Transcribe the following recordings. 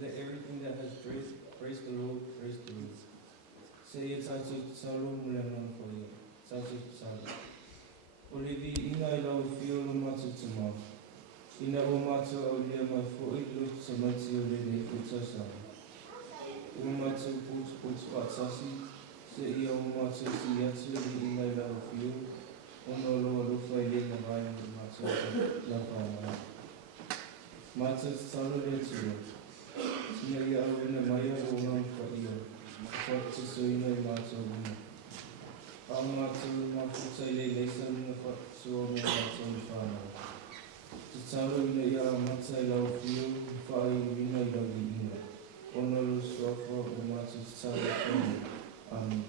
Let everything that has breath praise the Lord, praise the Lord. Say it out to Salo Muleman for you. Tato Salo. Olivi ina ila ufio lumatu tuma. Ina umatu aulia mafu idlu samati olele kutasa. Umatu put patasi. Se ia umatu si yatu ina ila ufio. Onolo alufa ile na vaya umatu la vaya. Matu Salo letu. Ina ia awena maya unam kwa iyo. Forte suina imato una. Amatu mafuta ile lesa mina suo me mato mfana. Tutalo ina ia amata ila ufio fai ina ila ina. Onolu suafa umatu tutalo fana. Amen.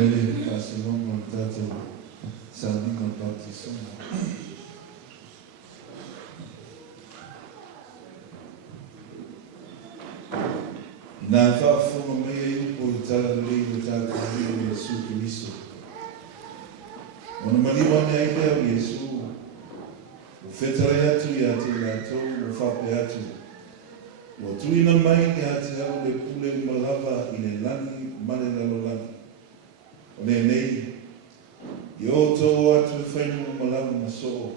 Lele Pasalongo Tata Salmingo Baptisongo. Na whaafonga mea i upo i tala rei o tātou hui o Yesu Kiriso. Ona maliwa ne aida o Yesu, o whetare atu i a te rātou, o whape atu. O tuina mai i a te au le pule malava i le lani, male lalo lani. O le nei, i o tō atu whainu malava na so.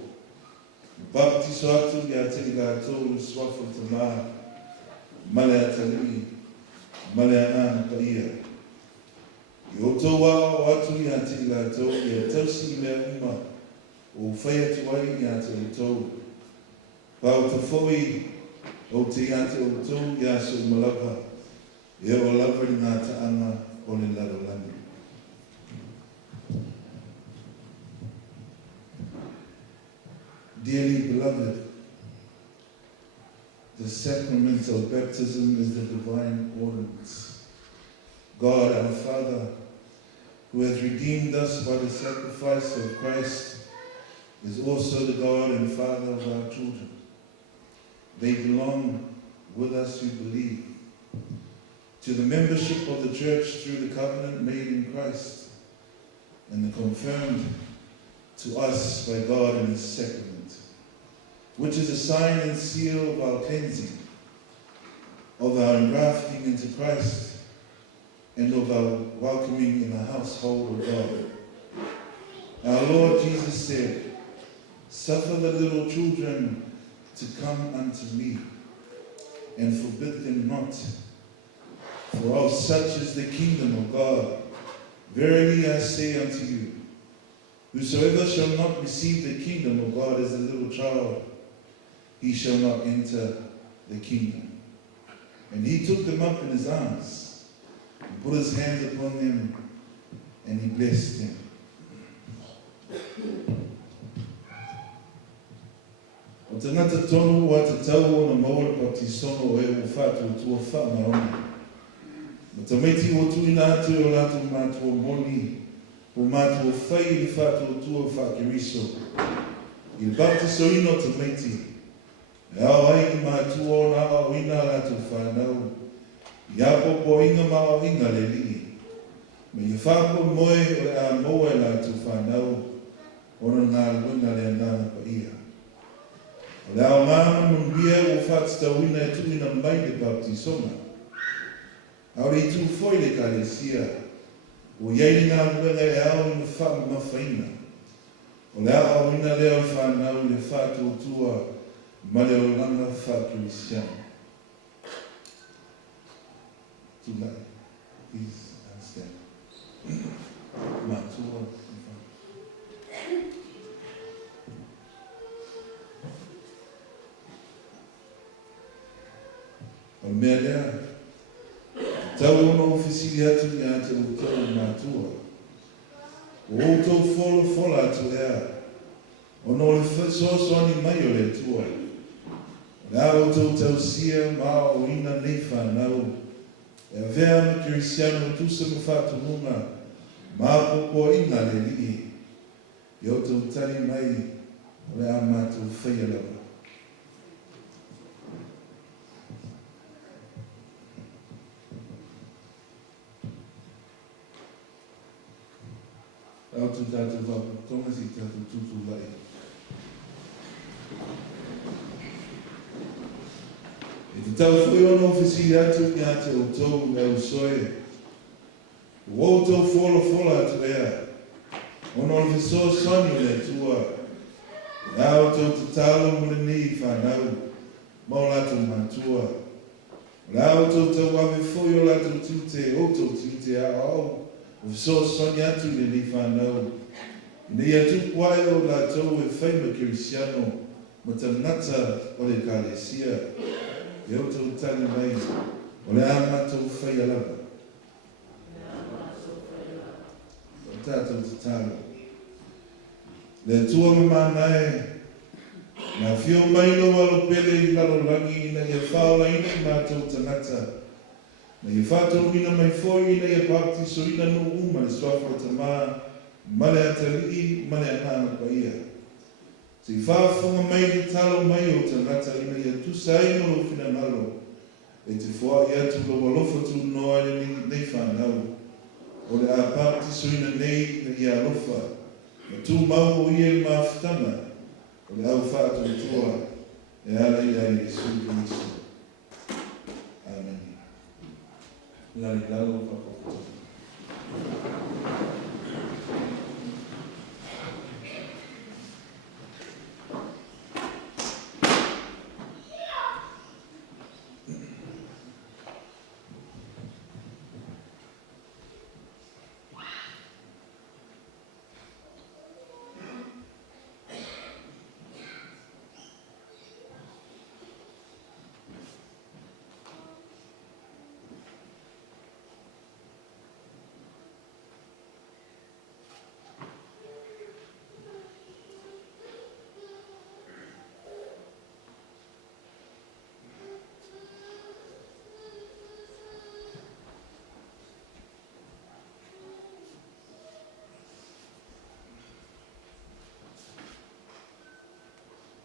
Baptiso atu i a te rātou, o swafo tamā, male atalii. Male ana pa ia. I o tō wao atu i a te rātou, i a tausi i mea uma, o whai atu ai i a te rātou. Pau te whoi o te i a te rātou i a so malapa, e o lapa i ngā taanga o le larolani. Dearly beloved, the sacramental baptism is the divine ordinance. God, our Father, who has redeemed us by the sacrifice of Christ, is also the God and Father of our children. They belong with us who believe to the membership of the church through the covenant made in Christ and confirmed to us by God in His sacrament, which is a sign and seal of our cleansing, of our engrafting into Christ, and of our welcoming in the household of God. Our Lord Jesus said, "Suffer the little children to come unto me, and forbid them not, for of such is the kingdom of God. Verily I say unto you, whosoever shall not receive the kingdom of God as a little child, he shall not enter the kingdom." And he took them up in his arms, and put his hands upon them, and he blessed them. O te ngata tonu wa te tau o na maua Baptisono e o whātua tua whamaona. Ma ta meiti o tuina atu o lātou mātua moni, o mātua whai i whātua tua whakeriso. I le baptiso ino ta meiti, e au ai ki mātua o na au ina lātou whanau, i apopo inga mao inga le lii. Me i whāpo moe o e a moe lātou whanau, ona ngā luenga le anana pa ia. O le au ngāna mungia o whātitauina e tuina mai le baptisona. Aure i tū foi le kalesia, o iei ngā luenga e au ina whāma mawhaina. O le au ina leo whanau le whātua tua, ma le o langa whākrisiana. Tūlai, please understand. Mātua. O mea lea, tau ono ofisili atu ni ate o tau mātua. O tau fola atu ea, ono le whasoasoni mai o le tua. Nā o tau sia maa o ina nei whanau, e a vea ma Kirisiano tusa ma whātununga, maa popo ina le lii, i o tau tari mai o le a mātou whaialawa. Au tu tātou wapu tonga si tātou tutu lai. E te tau whui ono ofisi atu ni ate o tau e o soe. O tau fola atu ea. Ono le so soni le tua. Nā o tau te talo mule ni whanau. Mau latu mātua. Nā o tau wawe whui o latu tute, o tau tute a au. O so soni atu le ni whanau. Nei atu kwai o lātou e whaima Kirisiano ma ta ngata o le kalesia. E o tau tani mai o le a mātou whai alaba. O tātou te tālo. Le tua mamanae, nā whio mai no alo pele I lalo langi ina ia whaola ina I mātou tangata. Na ia whātau mina mai fōi na ia baptiso ina no uma le swafa o tamā, male atali, male anana pa ia. Se whaafunga mai ni talo mai o tangata ina ia tusai no lo fina nalo. E te fua ia tu lo walofa tu noa nei whanau. O le a baptiso ina nei na ia alofa. Na tu mau o ia le maafutanga. O le au whātau tua. E ala ia Yesu Kristo. Amen. Lali lalo whakapoto.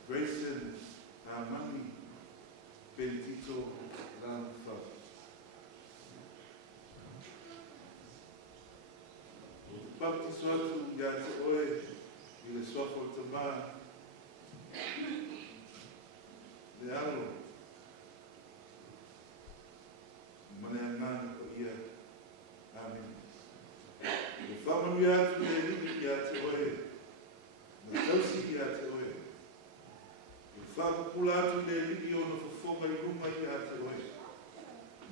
Grayson Amani Benedito Lanfa. Baptizo atu ya te oe i le swafa o tamā. Le alo. Mane angana o ia. Amen. Le whamanu atu le liki ya te oe. Na tausi ya te oe. Whakapula atu le liki o na whawhonga I runga I a te oe.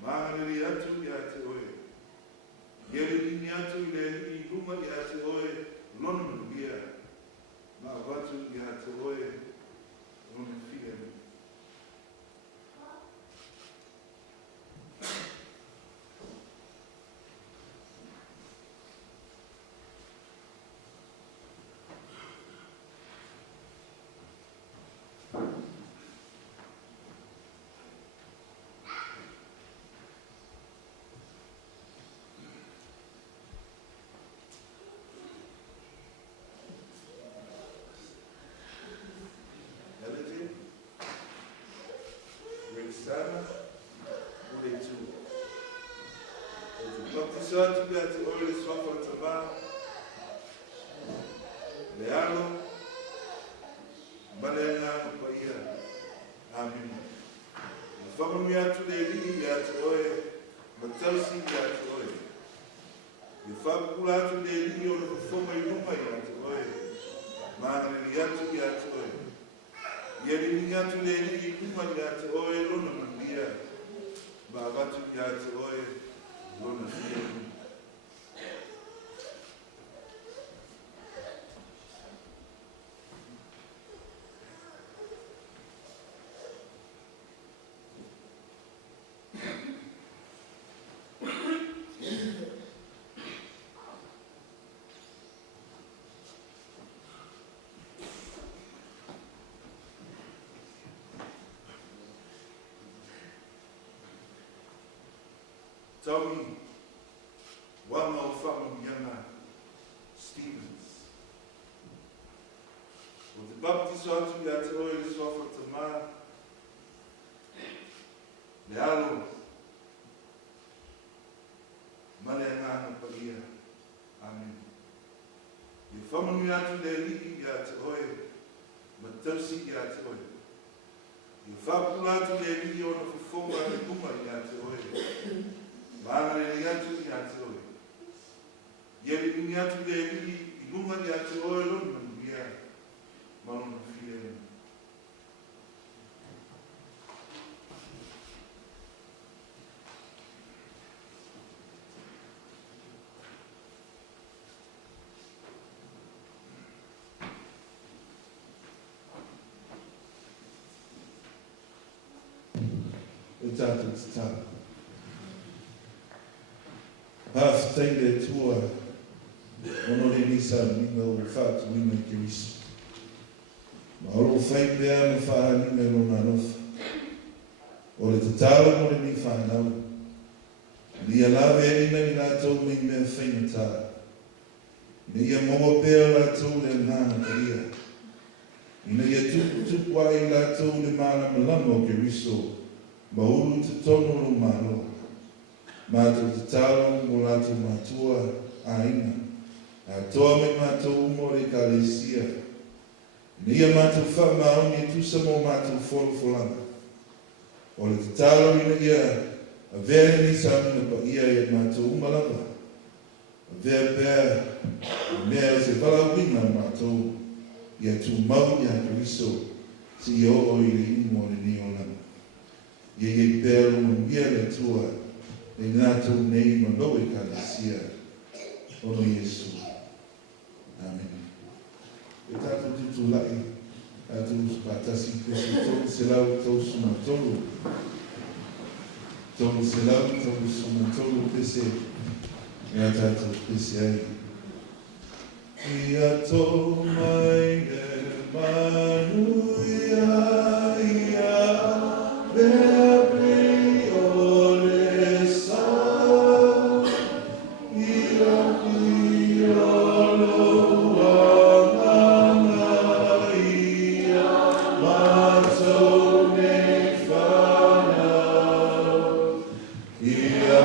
Maharere atu I a te oe. Yere nini atu I le liki I runga I a te oe. Lona manuia. Ma watu I a te oe. Lona while. Sana, ule tu. Baptizo atu le ate oe le swafa o tamā. Le alo, male angana pa ia. Amen. Whakamui atu le liki I a te oe, ma tausi I a te oe. I whakapula atu le liki o na whawhonga I runga I a te oe. Maharere atu I a te oe. Yeri ni atu le liki kuma I a te oe lona manuia. Ma watu I a te oe lona while. Tommy Wama o Whamamiana Stevens. O te baptizo atu I a te oe le swafa o tamā. Le alo. Mane angana pa ia. Amen. I whamanui atu le liki I a te oe. Ma tausi I a te oe. I whapula atu le liki o na whawhonga le kuma I a te oe. Maharere atu I a te oe. Yeri nini atu le liki I runga I a te oe lona manuia. Malona while. E tātou te tā. Hāwhitai le tua, ono le nisa minga o whātu ina ki risu. Ma oro whai pēa na whānina rona rofa. O le tatau mo le ni whanau. Ia lawe ina ni lātou mai mea whaina tā. Ia momo pēr lātou le ngāna ka ia. Ina ia tupu ai lātou le mana malama o ke riso. Mauru te tono lo maro. Mātou te tālo mo lātou mātua a ina. A toa me mātou umo le kālesia. Nia mātou wha maoni tusa mo mātou wholofolanga. O le te tālo ina ia a vere ni samina pa ia e mātou umalava. A vere pēr mea se walawina mātou ia tu mau ia Keriso si ia o i le imo le ni o lana. Ia i pēro mia le tua e ngātou nei manoe kālesia. Ono Yesu. Amen. E tātou tutu lai, tātou patasi pesu tolu se lau tau suma tolu. Tolu se lau tau suma tolu pese, e a tātou pese ai. Ia tō mai e manuia ia, mea pri o le sa, ia pri o loa. Ia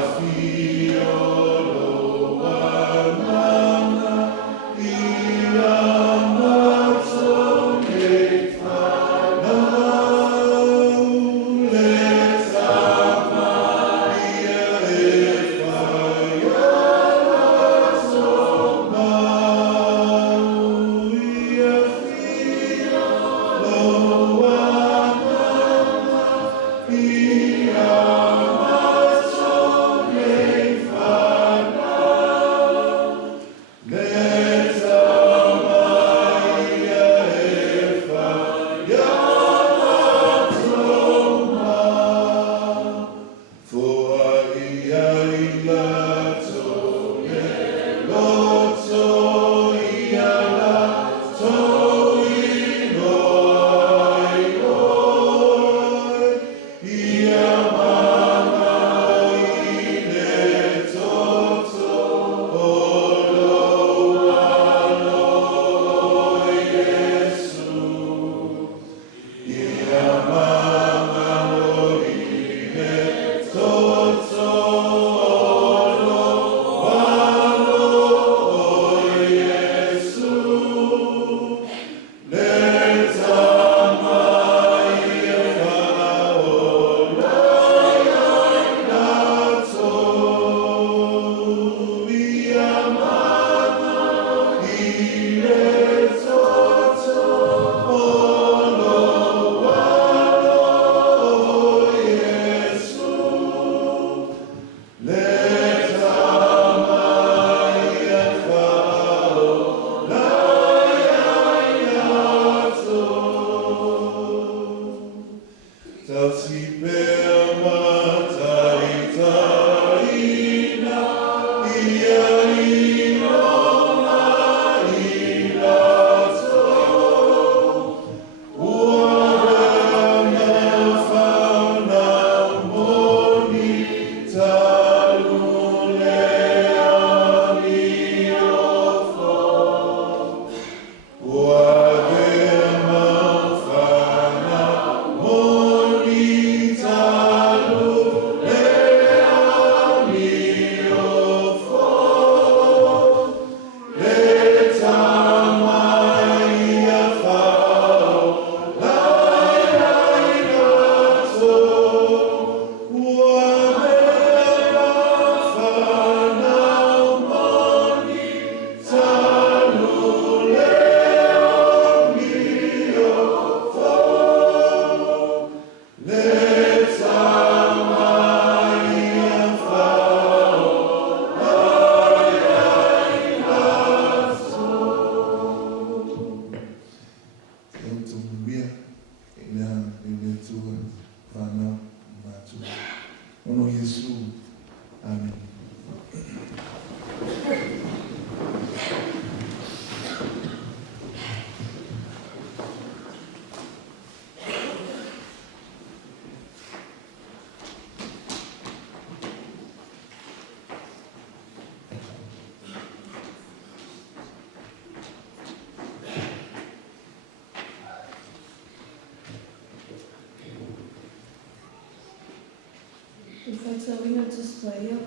whaitawina tuspaia,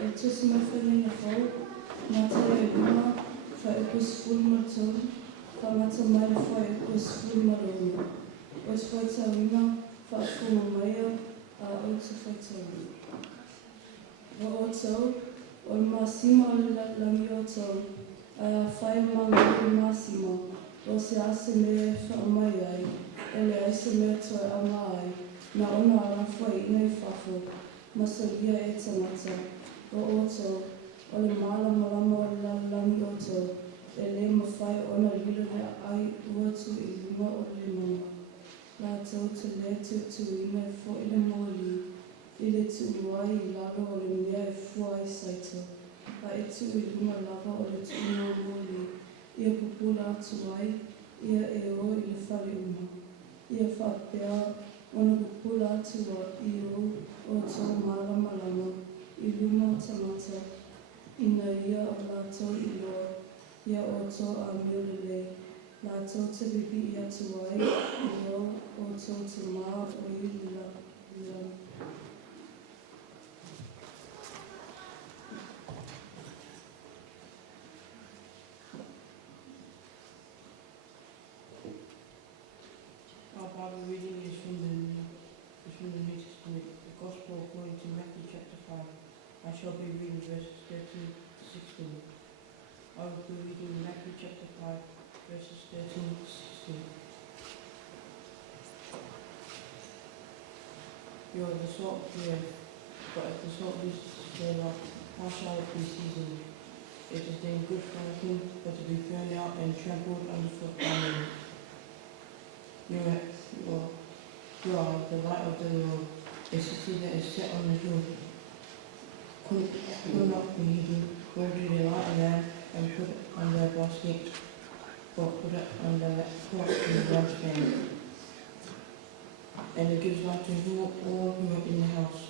e tusmawhenina whau, mata e uma, whaepus fulmatou, whamata mai whaepus fulmarona. Ois whaitawina, whaafuma maia, a oitu whaitawina. Wa o tau, o le masima o le langi o tau, a whai manga o le masima, o se ase mea e whaamai ai, e le aise mea toi ama ai, na ona ala whai ina I whafo, masalia e tangata. O tau, o le malama o le langi o tau, e le mawhai ona lila le ai uatu I luma o le mama. La tau te le tu ina e fo I le mawali, I le tuuai I lalo o le mea e fua I saito. A e tu I luma lava o le tuunga mawali. Ia pupula atu ai, ia e o I le whare uma. Ia whapea, ona pupula atu I o tau malama I luma o tamata. Ina ia o lātou I loa, ia o tau a miolele. Lātou te bibi ia tu ai, I o tau te maa o I lila. Our Bible reading is from the New Testament, the Gospel according to Matthew chapter 5. I shall be reading verses 13 to 16. I will be reading Matthew chapter 5, verses 13 to 16. You are the salt of the earth, but if the salt loses its flavour, how shall it be seasoned? It is then good for nothing but to be thrown out and trampled underfoot by men. You are the light of the world, a city that is set on the hill. Could not be hidden, nor do they light a lamp and put it under a basket, but put it under a pot in the lampstand. And it gives light to all who are in the house.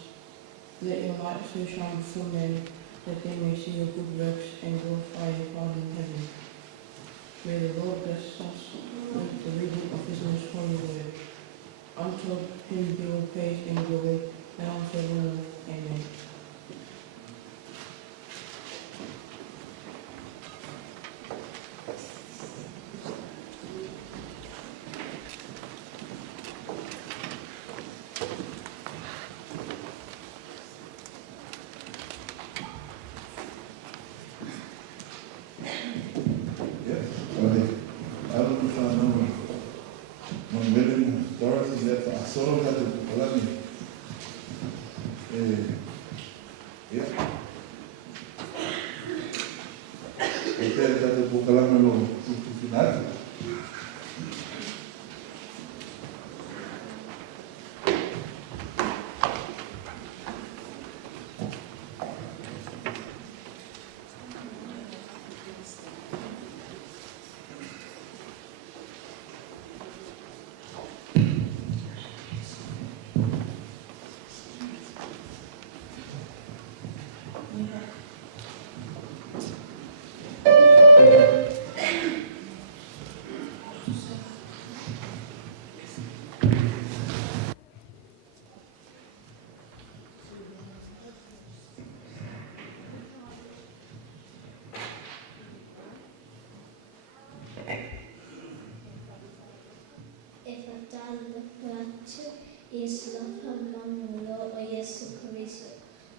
Let your light so shine before men, that they may see your good works and glorify your Father in heaven. May the Lord bless us with the reading of His most holy word. Unto Him be all praise and glory, now and forevermore. Amen.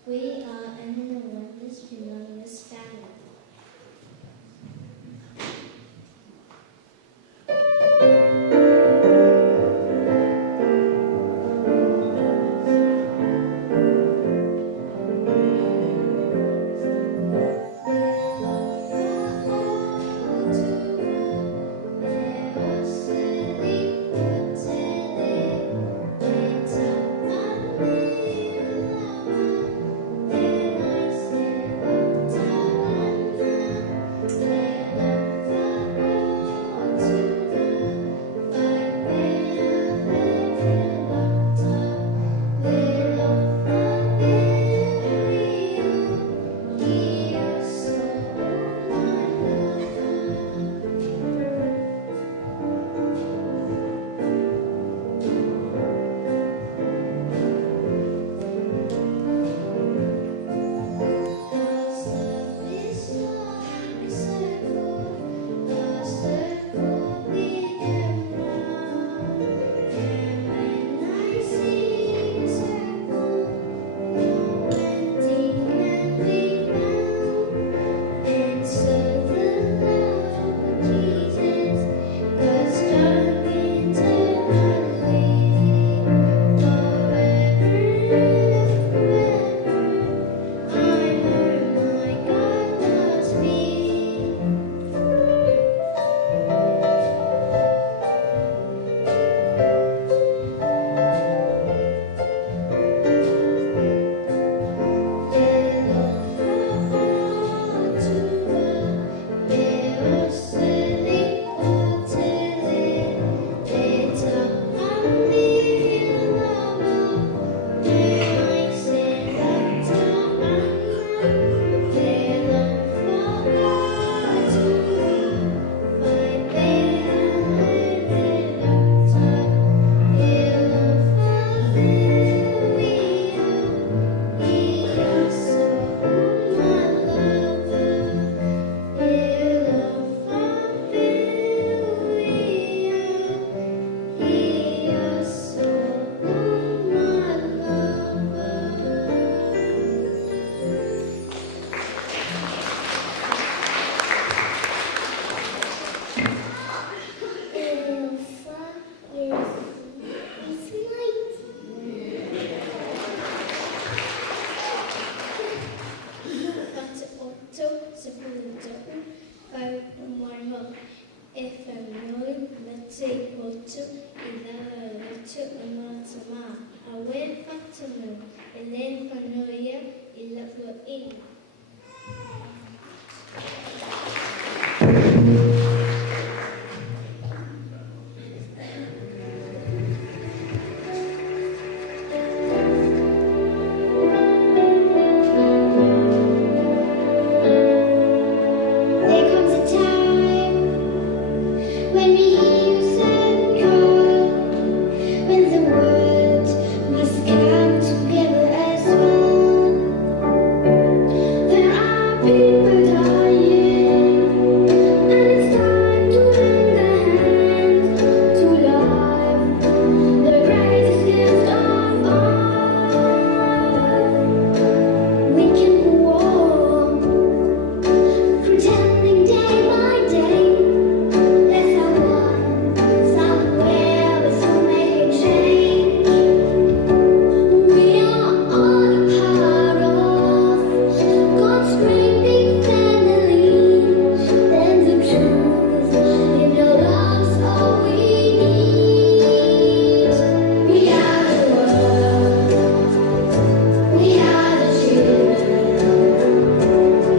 We are an oneness belong this family. te hotu I lara rotu amatama. A wen fatamu I len panuia I lafua I. There comes a time when we use and call, when the world must come together as one. There are people dying, and it's time to lend a hand to life, the greatest gift of all. We can go on, pretending day by day there's someone somewhere that's so making change. We are all a part of God's great big family. And the truth is, in your love's all we need. We are the world. We are the children.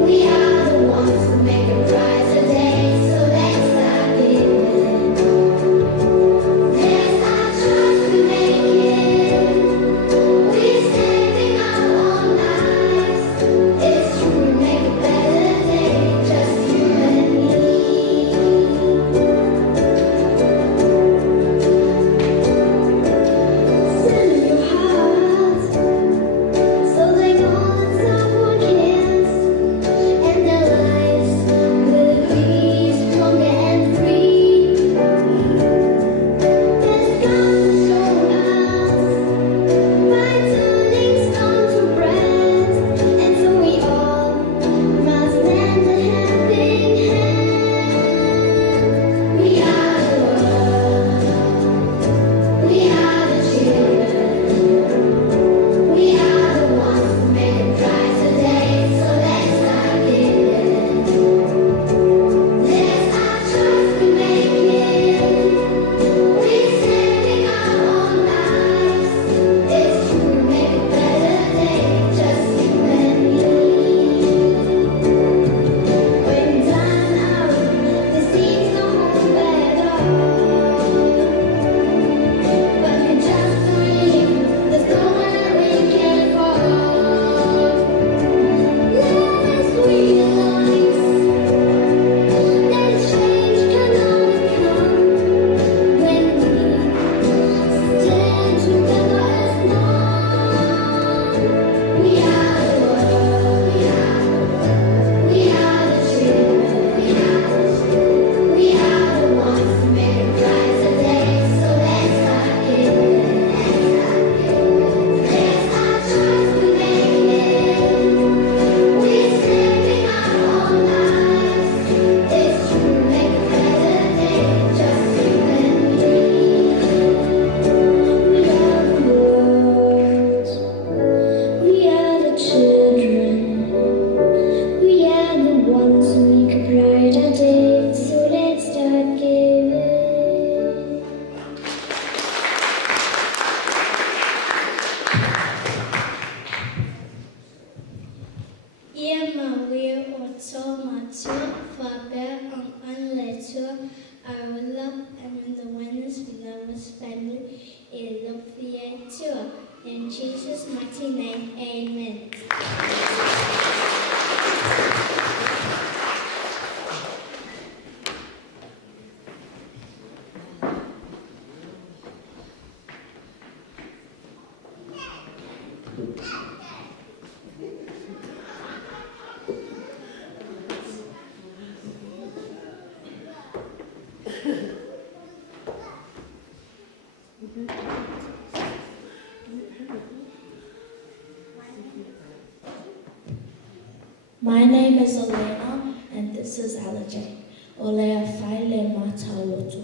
We are the ones who make a brighter day. So let's start giving. There's our choice to make it. We're saving our own lives. It's true, we make a better day. Just you and me. Send in your heart, so they know that someone cares, and their lives will be stronger and free. There's God to show us by turning stone to bread, and so we all must lend a helping hand. We are the world. We are the children. We are the ones who make it brighter day. So let's start giving. There's our choice to make it. We're saving our own lives. It's true, we make a better day. Just you and me. When time out, there seems no hope at all. But we just believe there's nowhere we can fall. Let's realize that change can only come when we stand together as one. We are the world. We are the children. We are the ones who make a brighter day. So let's start giving. There's our choice to make it. We're saving our own lives. It's true, we make a better day. Just you and me. We are the world. We are the children. We are the ones who make a brighter day. So let's start giving. Ia mawia o tō matua, whapea on unletua, our love and when the winners we love us family, I love the tour. In Jesus' mighty name, amen. My name is Elena, and this is Alajay. Olea faile matalotu.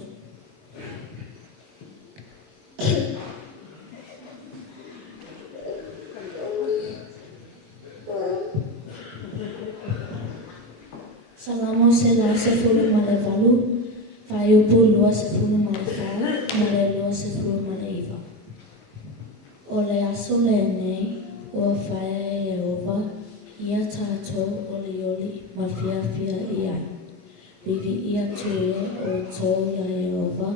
Salamo se la se fulu malevalu, faiupu lua se fulu ma le whao, ma le loa se fulu ma le iwa. O le aso le nei, ua whaia e Jehova, ia tātou oli ma fia i ai. Vivi ia tuia o tō ia Jehova,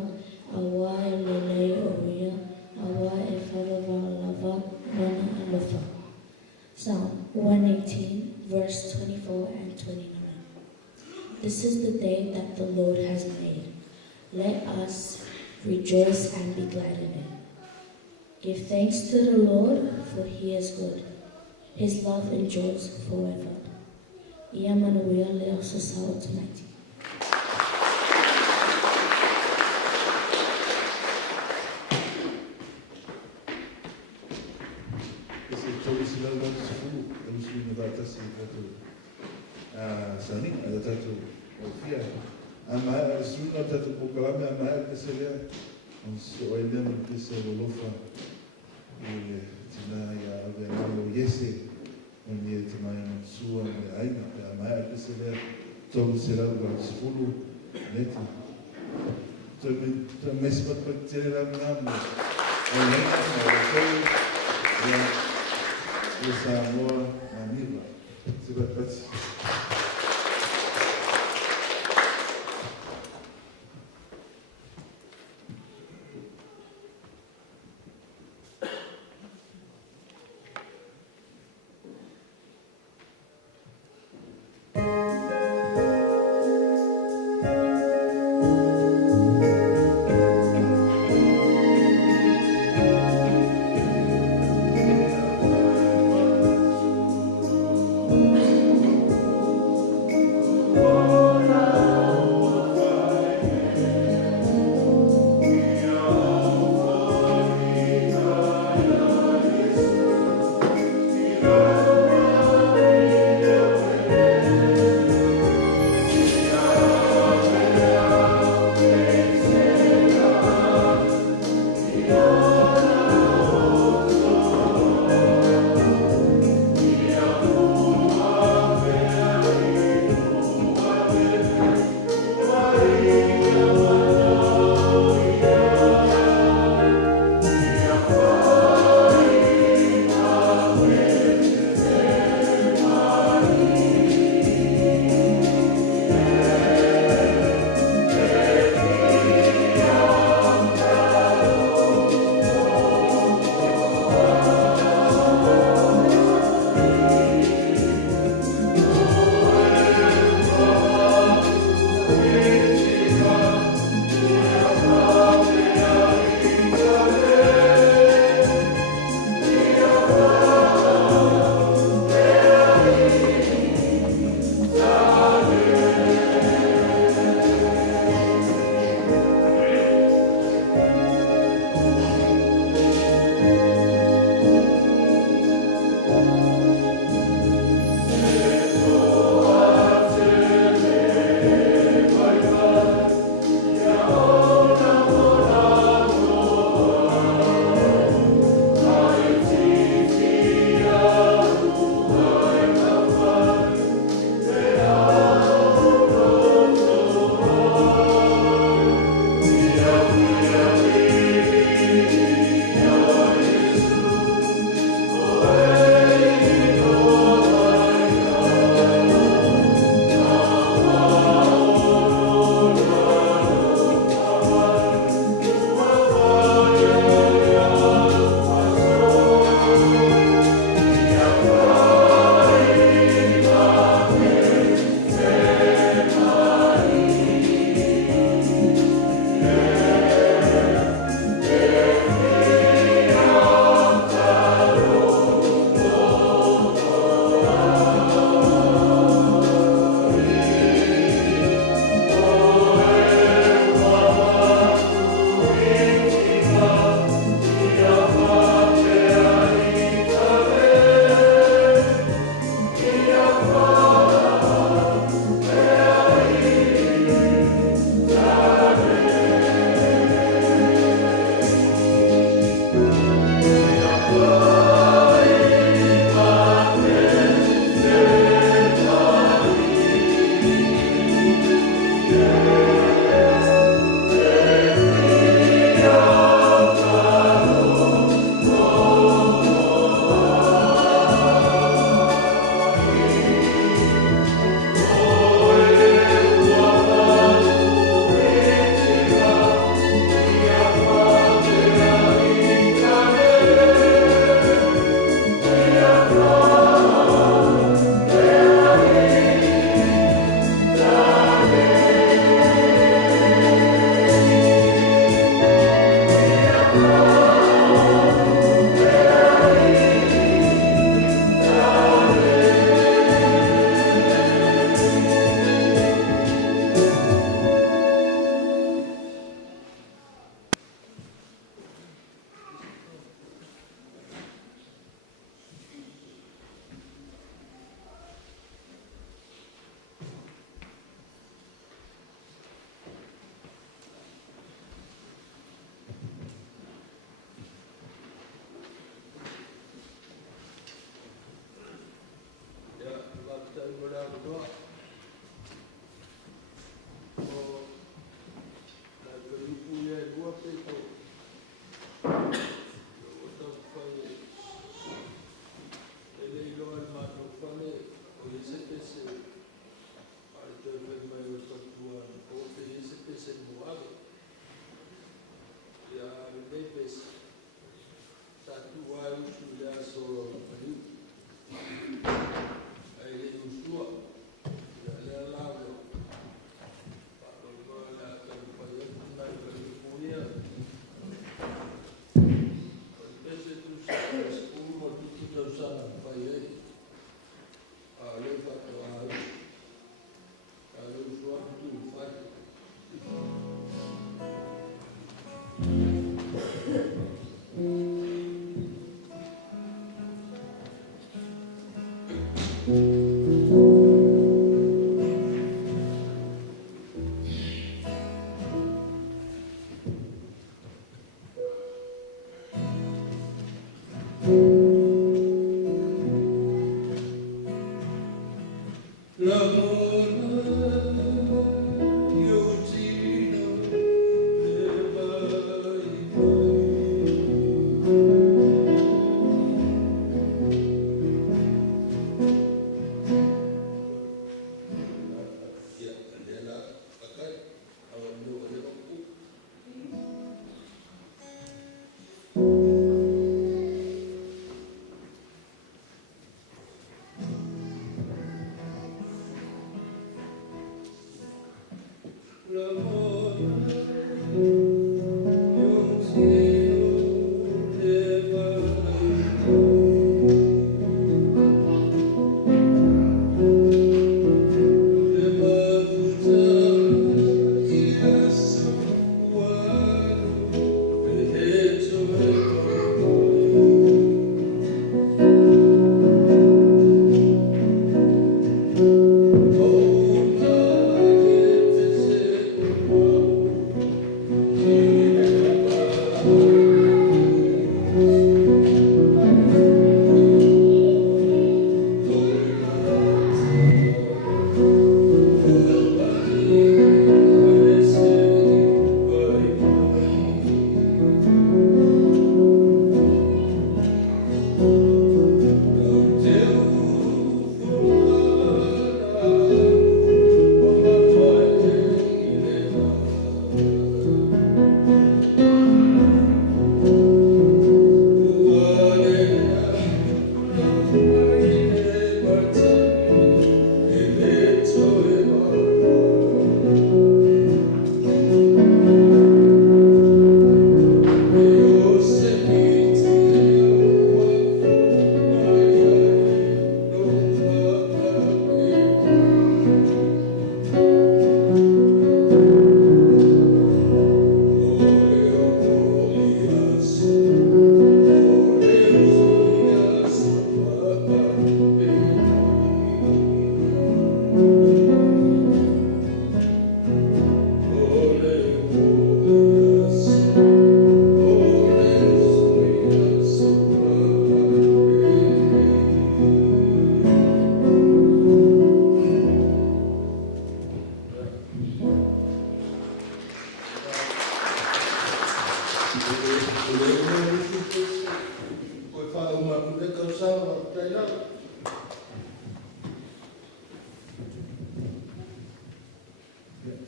a wā e lelei o ia, a wā e whawawalawa mana alofa. Psalm 118, verse 24 and 29. This is the day that the Lord has made. Let us rejoice and be glad in it. Give thanks to the Lord, for he is good. His love endures forever. Ia manuia le o sasau tonight. Ese tolu sila ua te sifuru, e lusi na vātasi i tatu sani, a tatu o fia. A mai, a suna tatu pokalame, a mai, a se lea, on se o elea me pese o lofa, e tina ia ave amalo yese, on ye te mai na sua me aina, a mai, a pese lea, tolu sila ua te sifuru, neti. To me se pat tere la mnamo, o neti, o tolu, ia, le Samoa Maniva. Se pat pati.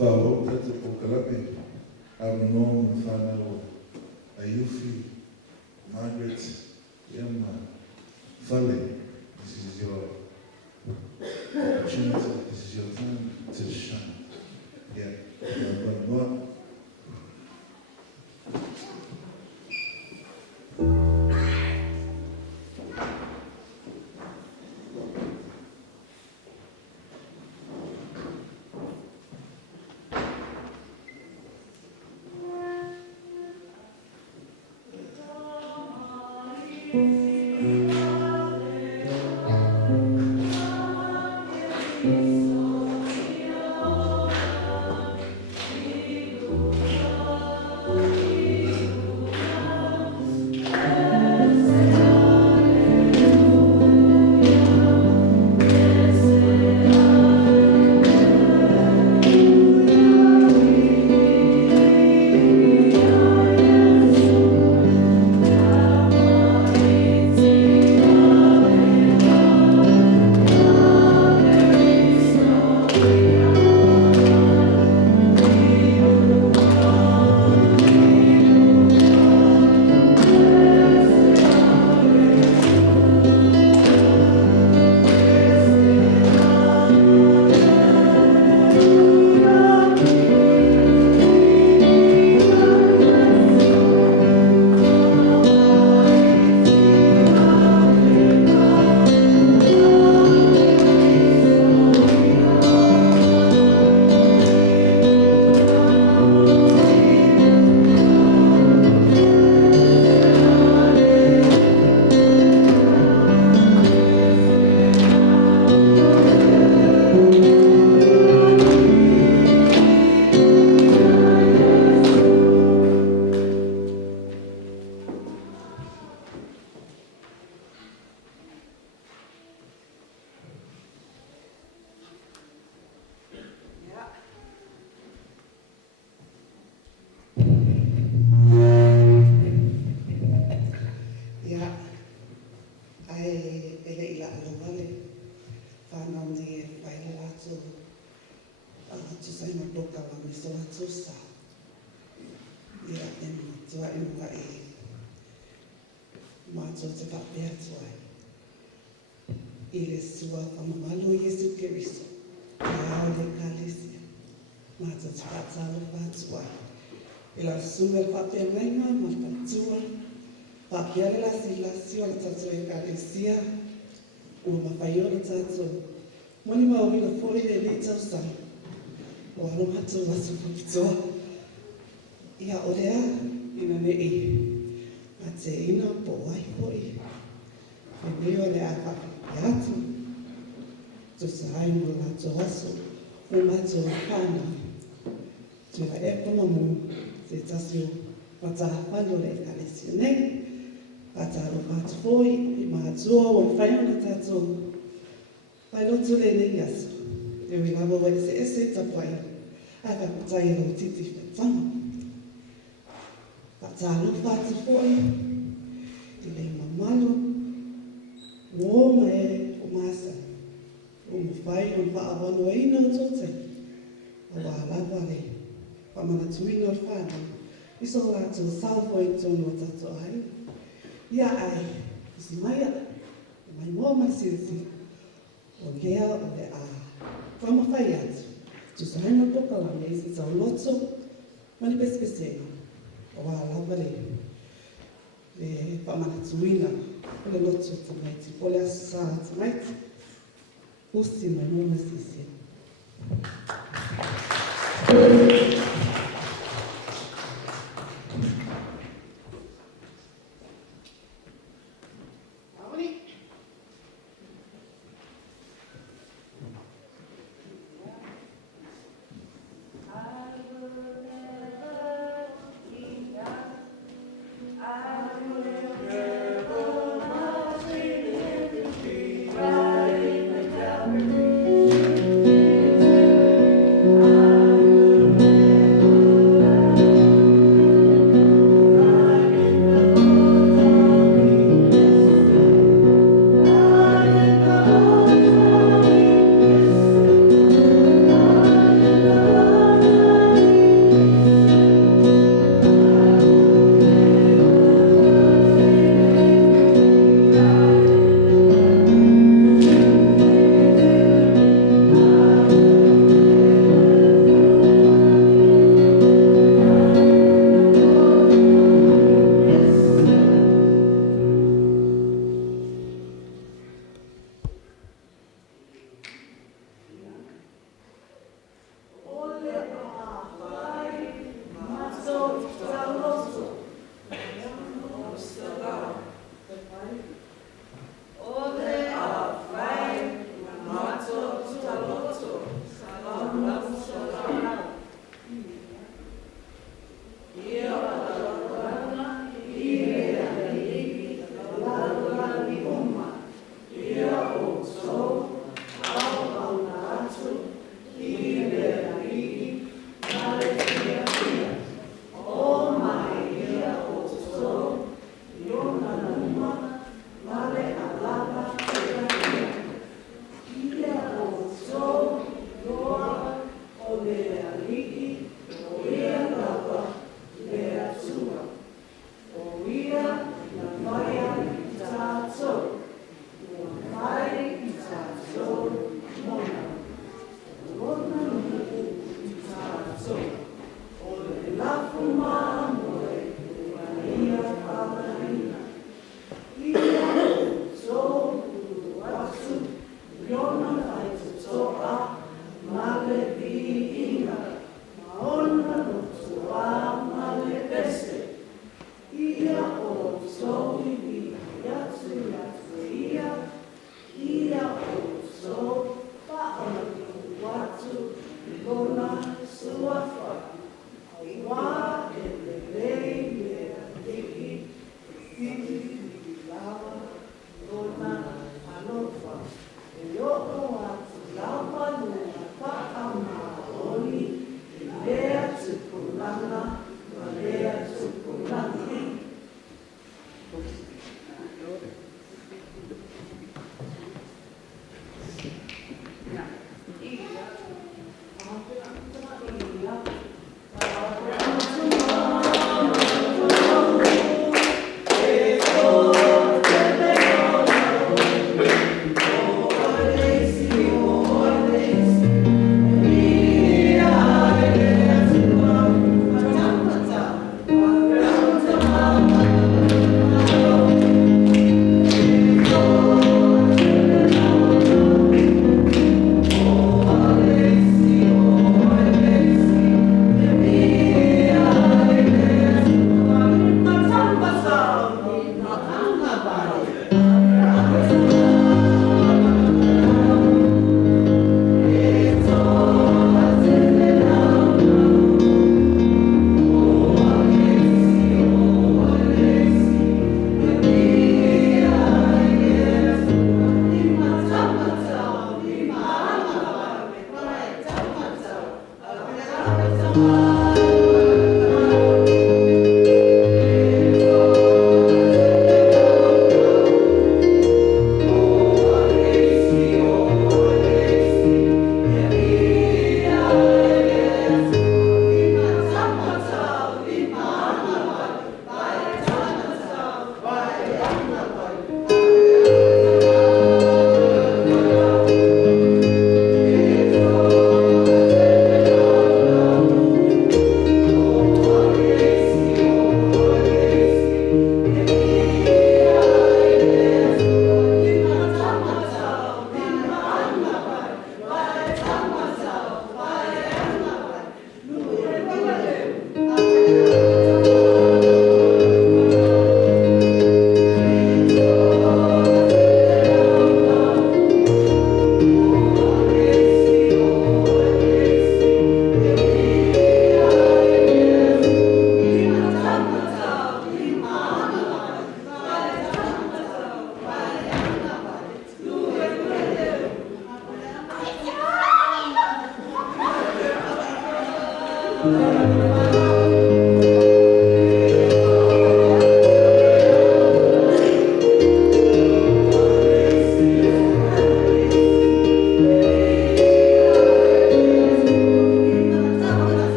Tāo tata o kalape, Arno, Mfano, Ayufi, Margaret, Emma, Fale, this is your opportunity, this is your time to shine. Yeah, but Thank tua i mga e mātou te whapea tua i le sua whamamalo Iesu Keriso a o le kalesia mātou te whatalo whatua i la sunga le whapea ngainga ma whatua whapea le lasi o le tatou e kalesia o mawhai o le tatou moni mawina fōi le le tausanga o alo mātou wasu whapitoa ia o lea ina nei a te ina po ai hoi e neo le a whaki atu tu sa ai mo la to aso o mātou whana tu la e kona mo te tasio pata whano le kalesio nei pata o mātou hoi i mātou o whaiona tātou pai lotu le nei aso e wi lava wai se ese tapai a ka kutai o titi whetama Patalo whātu whoi, i lei mamalo, ngō mai o māsa, o mwhai o whaawano e ino tōte, a wā lawa le, whamana tuino whāna, iso rātou sāwhoi tōno tato ai, ia ai, isi mai ala, mai mō mai sirisi, o lea o le a, whamawhai atu, tu sa hena pokalame isi tau loto, mani pespesenga, o wā lawa le whamana tuina, o le loto tamaiti, o le asa tamaiti, usi mai mō sisi. I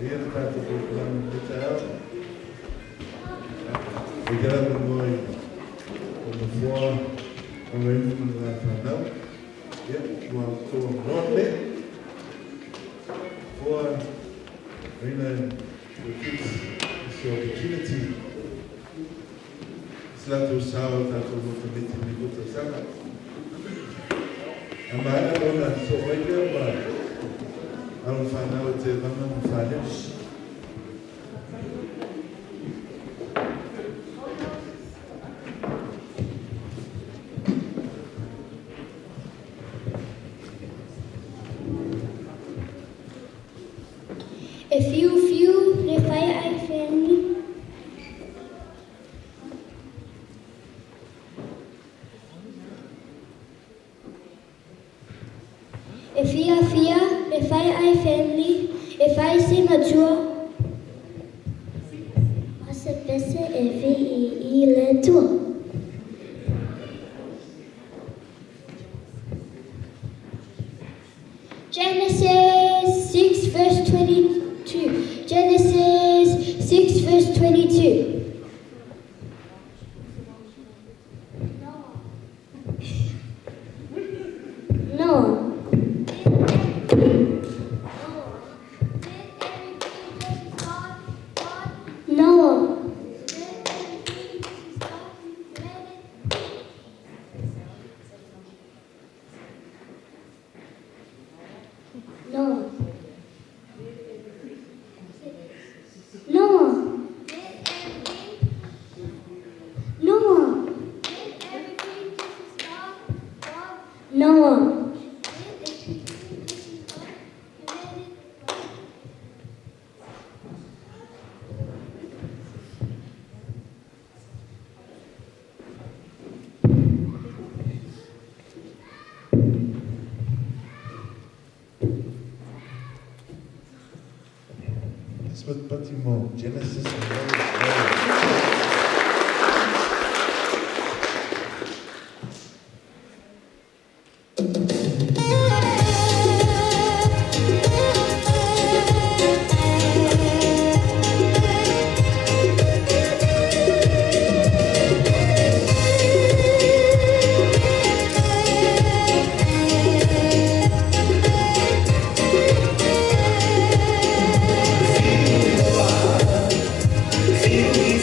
we have to put on the child. We get up and going on the floor, away from the left hand now. Yeah, well, to North for Rena, the kids, it's the opportunity. It's not to sound, not to go to meeting, we go to Saka. I'm not going to so right there, but I don't find out if I'm not find it. If you refai ai family, if you refai ai family, if I say mature, asa pese if I le tua. Genesis 6 verse 22. Genesis 6 verse 22. Noah. Noah. Noah. Noah. Noah. Noah. It's what Patimo, Genesis and Feel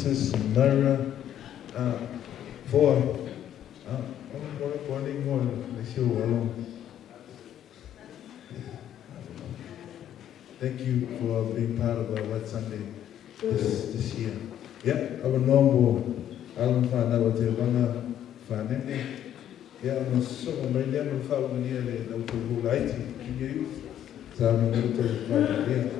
Genesis, Naira, for thank you for being part of our White Sunday this year. Yeah, our normal Alan Fana wa te wana Fanene. Yeah, I'm so many of them found near the local light. You so I'm going to find here.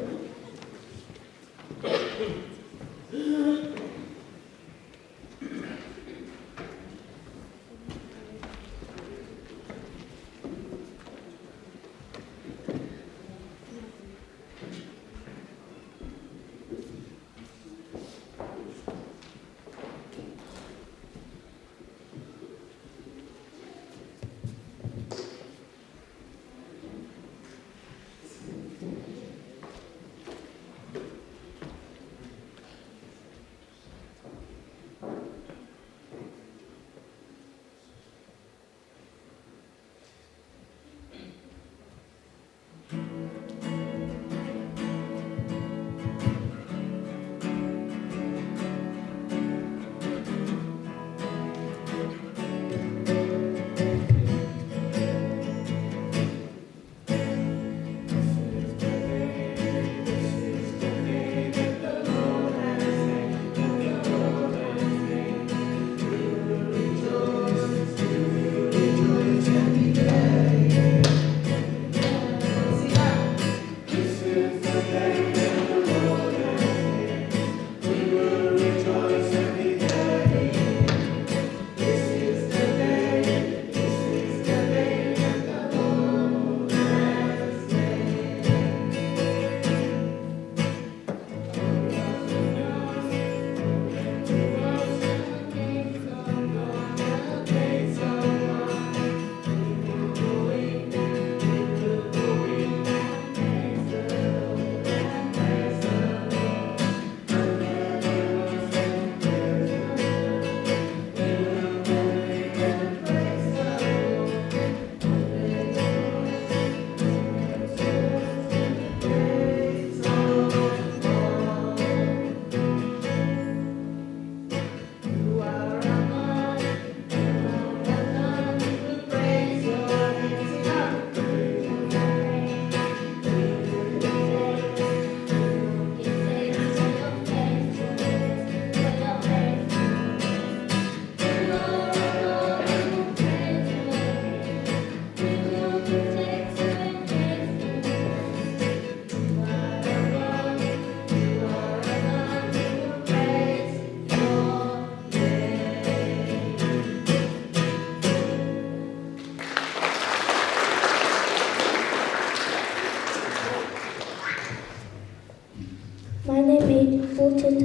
My name is Fortune.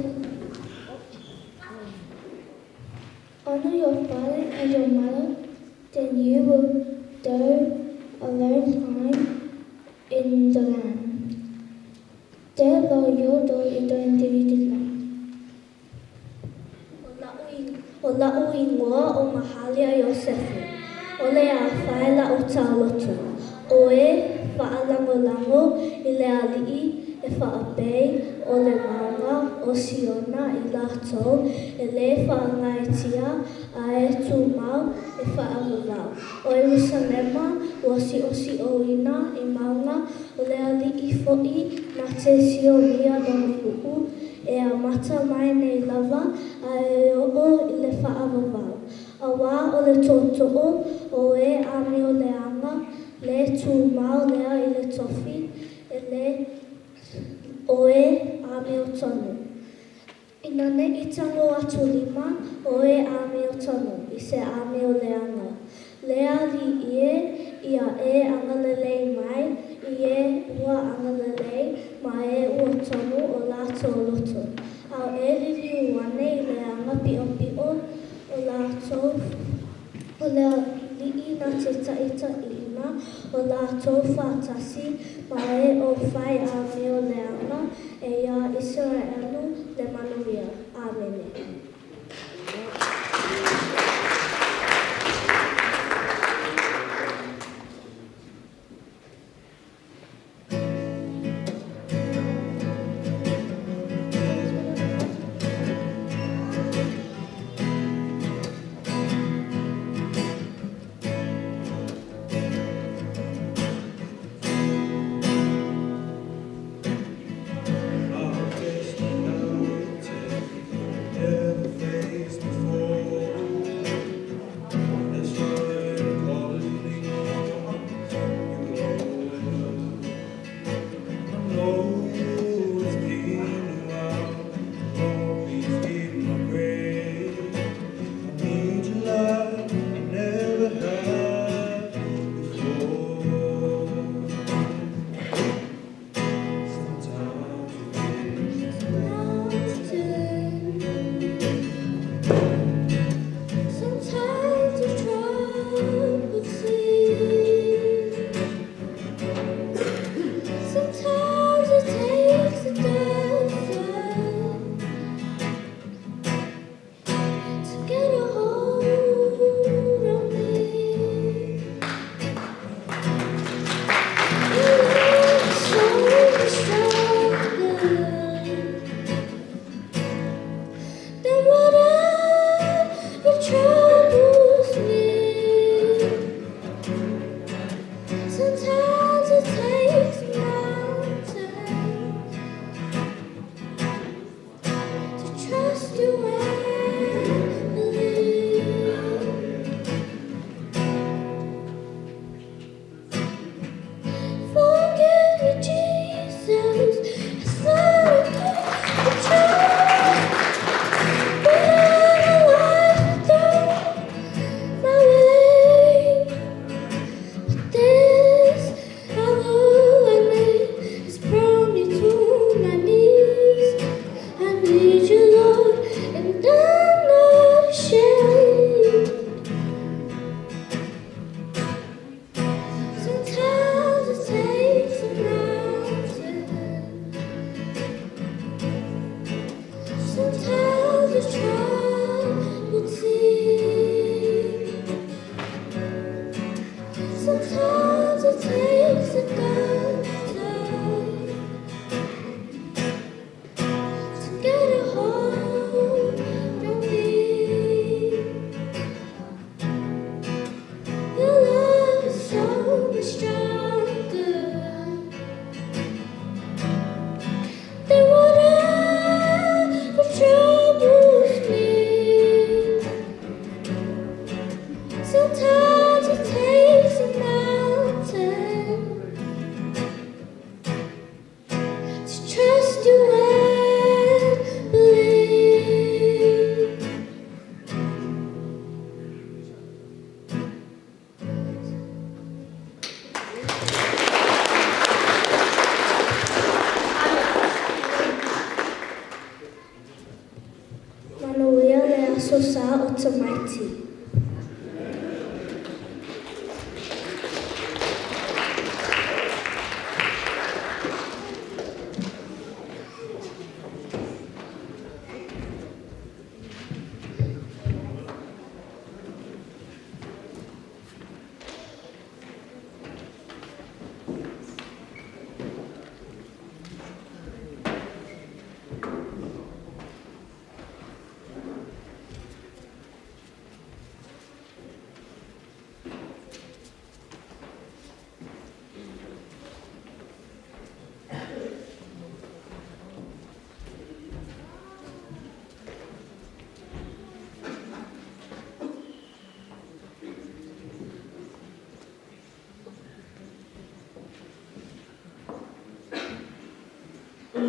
Honor your father and your mother, then you will do a long time in the land. There lo yo do ito individual. O lau I ngoa o mahalia Iosefu. O le a whaela o tāloto. O e whaalango-lango I le alii e whaapei o le maunga o Siona I lātou e le whaangaitia a e tūmau e whaamawau. O Jerusalema ua si o ina I maunga o le alii fo'i na te sio mia lona ku'u e a mata mai nei lava a e o I le whaamawau. A wā o le tōto'o o e ame o le anga le tūmau lea I le tofi e le o e ame o tonu. Ina ne I tango atu lima o e ame o tonu I se ame o le anga. Lea li ia e angalelei mai I e ua angalelei ma e ua tonu o lātou loto. Au e lili uane I le anga pio o lātou o lea li na te taita ina o lātou whātasi ma e o whai a meo le anga e ia Israelu le manuia. Amen.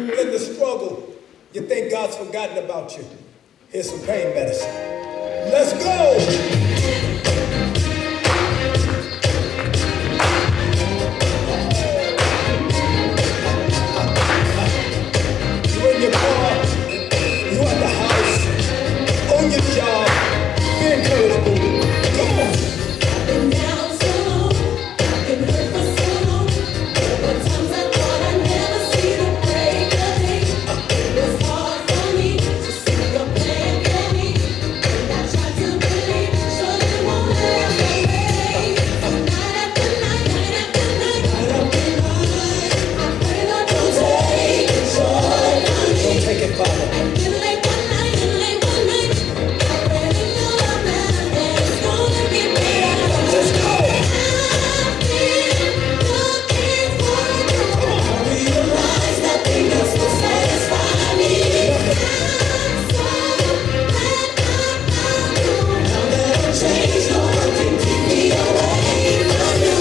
Well, in the struggle, you think God's forgotten about you. Here's some pain medicine. Let's go! You in your car, you at the house, on your job, be encouraged, baby. Come on. Been down so long, been hurt for so long. There were times I thought I'd never see the break of day. It was hard for me to see your plan for me, and I tried to believe, sure it won't last away. So night after night, night after night, night after night, I pray Lord don't take it, joy from me. Don't take it, Father. And then late one night, I read in your love letter that it's gonna get better. Let's go! I've been looking for you. I realize nothing else will satisfy me. I'm so glad I found you. Now that I've changed, no one can keep me away from you.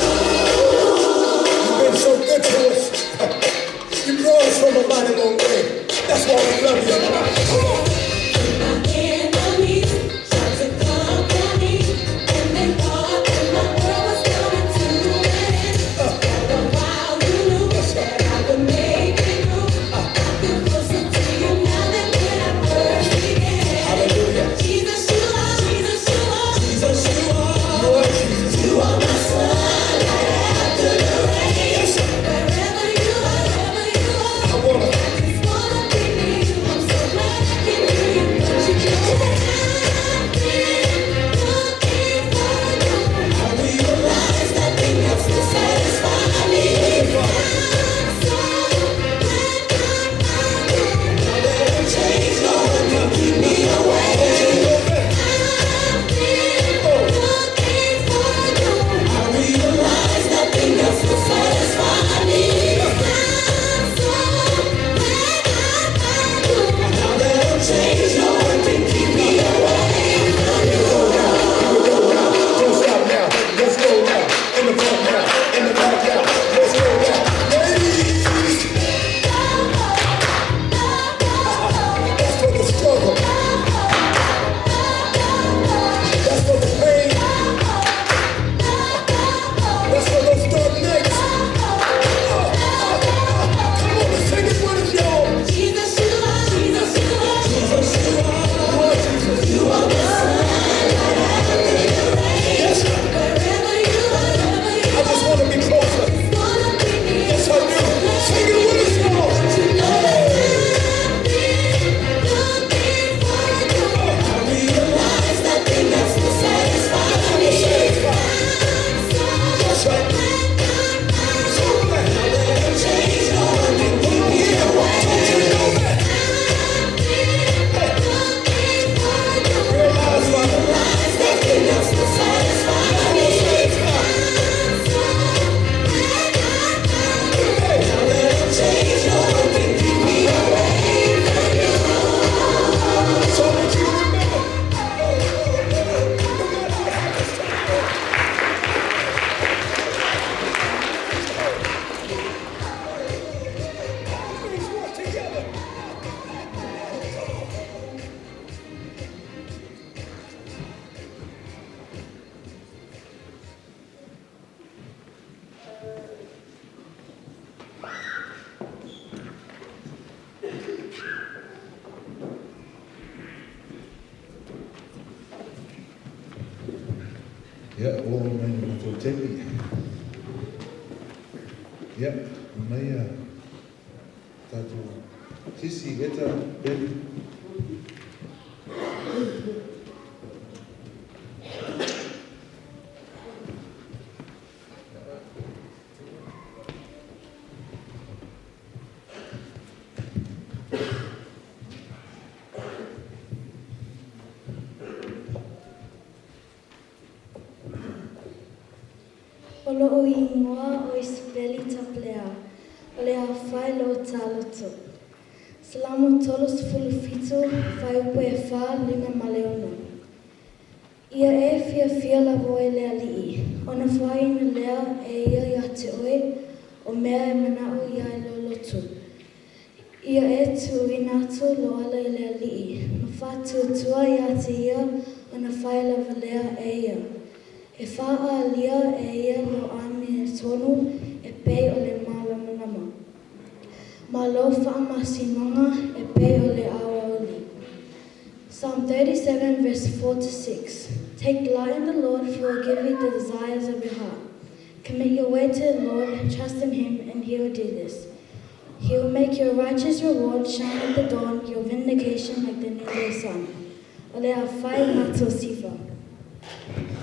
You've been so good to us. You brought us from a mighty long way. That's why we love you. Come on. My enemies tried to come for me, and they thought that my world was coming to an end. All the while you knew that I would make it through. I feel closer to you now than when I first began. Hallelujah. Jesus, you are. Jesus, you are. Jesus, you are. Lord Jesus, You are my sunlight after the rain. Yes, sir. Wherever you are, wherever you are. I wanna. I just wanna be near you. I'm so glad I can hear you. But you know that I've been looking for you. I realize nothing else will satisfy me. I'm so glad I found you. Now that I've changed, no one can keep me away. I've been looking for you. I realize nothing else will satisfy me. I'm so glad I found you. Now that I've changed, no one can keep me away from you. Don't stop now. Let's go now. In the front now. In the back now. Let's go now. Ladies. That's for the struggle. That's for the pain. That's for those dark nights. Come on, let's sing it with us, y'all. Jesus, you are. Jesus, you are. Jesus, you are. Lord Jesus, you are. Yes, sir. Wherever you are, wherever you I just want to be closer. wanna be near. Yes, I do. Sing it with us, y'all. You know that I've been looking for you. I realize nothing else will satisfy me. I'm so That's right. glad I found So you. glad. Now that I've changed, no one can keep me away. Don't you know that? I've been looking for you. Realize, Father. Realize nothing else will satisfy me. I'm so glad I found you. Now that I've changed, no one can keep me away from you. So that you remember. No matter what happens to you. All things work together. Ya, o mai mato tepi. Ya, mai a tatu tisi eta beli. Olo o ingoa o Isabeli taplea, o le hawhai lo taloto. Salamo tolo sefulu fitu, whai upo e wha linga maleono. Ia e fia la voe lea lii, ona whai ina lea e ia ia te oe, o mea e mana o ia e lo lotu. Ia e tuinatu lo ala i lea lii. Ma whātua tua ia te ia o na whaelawa lea e ia. E whaa lia e ia lo ame e tonu e pei o le malamanama. Ma lo whaamasinonga e pei o le awa oli. Psalm 37 verse 4 to 6. Take delight in the Lord, He will give you the desires of your heart. Commit your way to the Lord, trust in Him, and He will do this. He will make your righteous reward shine like the dawn, your vindication like the noonday sun. Ole a whai mato sifa. Thank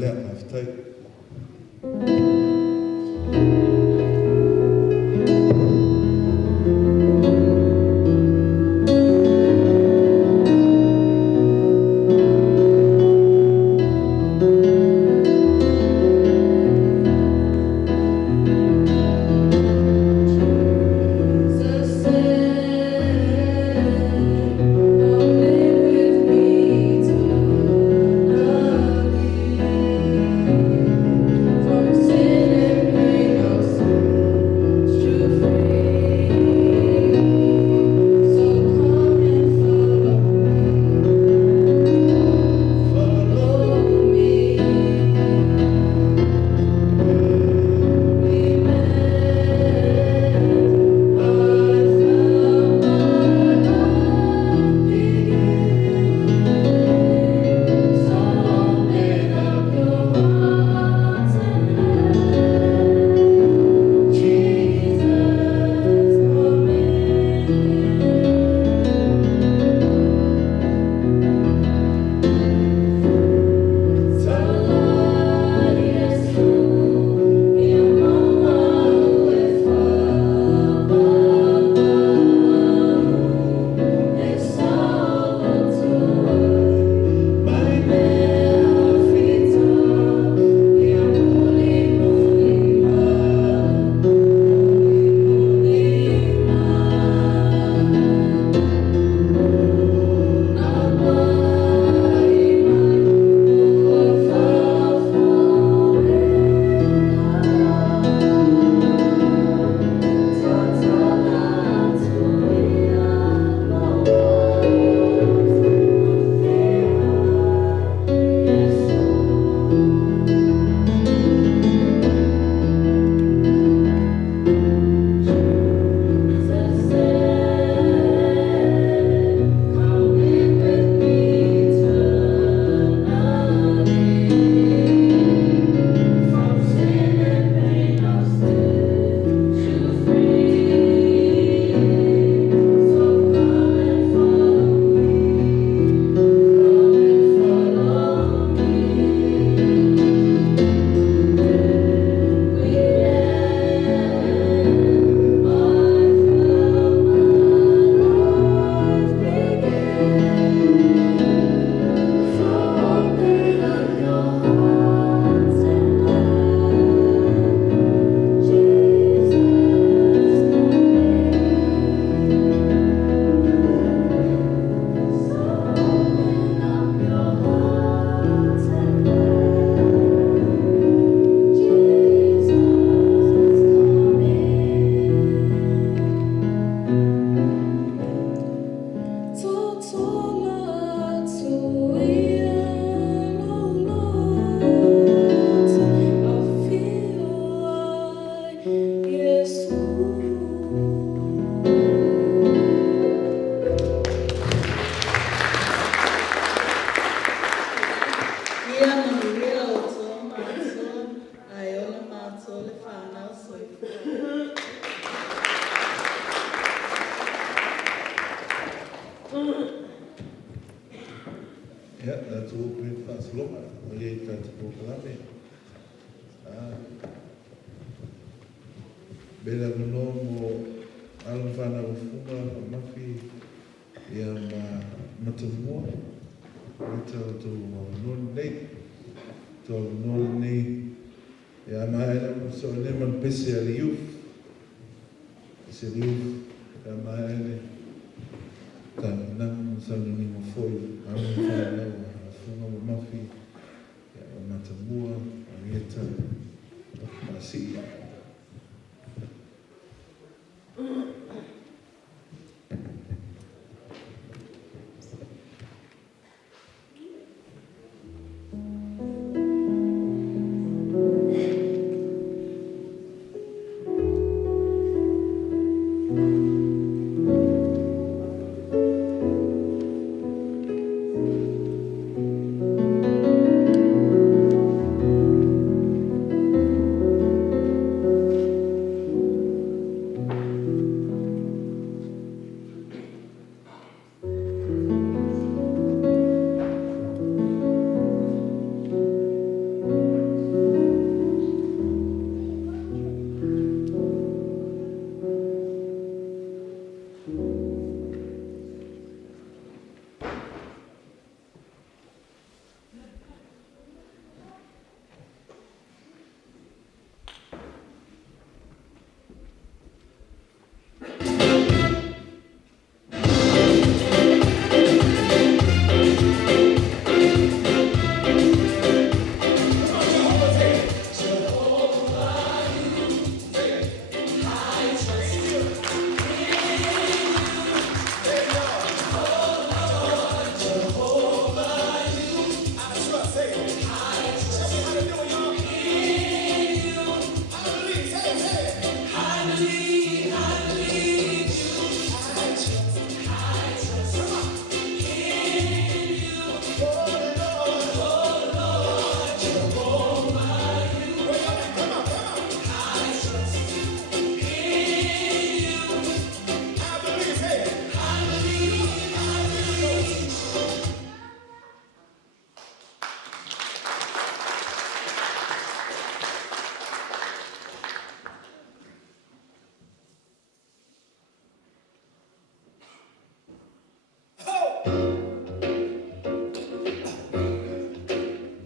lea maftai. Ya, that's all great fast loma. Oye, tanto proclame. Bela no mo alfana ufuma mafi ya matamua. Ito to non nei to non nei ya maana so ne man pesi aliuf. Aliuf ya maana kan nang saluni mo foi alfana ufuma mafi ya matamua arieta masih.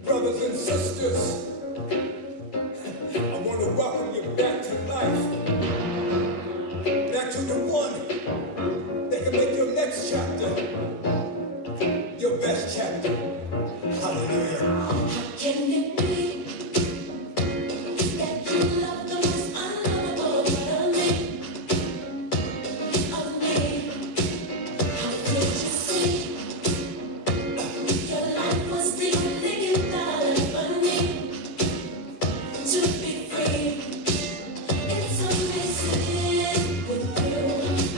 Brothers and sisters, I want to welcome you back to life. Back to the one that can make your next chapter your best chapter. Hallelujah. Can it be that you love the most unlovable part of me? How could you see your life was the only gift that ever need to be free? It's amazing with you.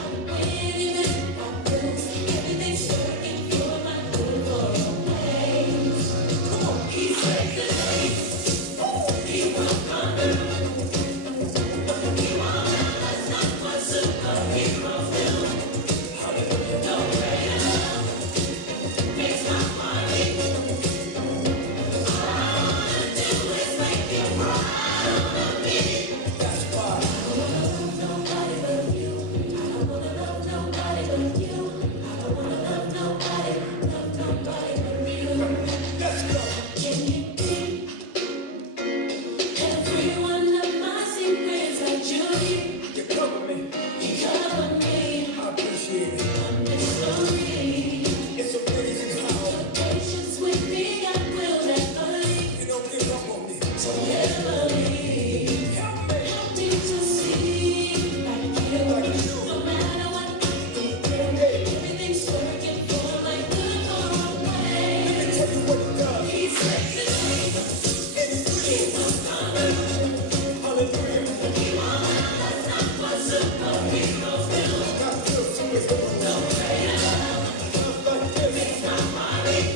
I'm winning it, I lose. Everything's working for my good for always. Come on, he's taking me. He will conquer. He won't let us not for superhero film. No greater love makes my heart beat. All I wanna do is make you proud of me. That's why. I don't wanna love nobody but you. I don't wanna love nobody but you. I don't wanna love nobody but you. Let's go. Can you be every one of my secrets that you keep? You cover me. You cover me. I appreciate it. A mystery. It's amazing how Patience with me, I will never leave. you don't give up on me. Never leave. Help me. Help me to see like you. No matter what I do, everything's working for my good or always. Let me tell you what it does. He's taking me. It's He free. will conquer. Hallelujah. He won't let us not for superhero film. God feels so much more. No greater love Love like this. makes my heart beat.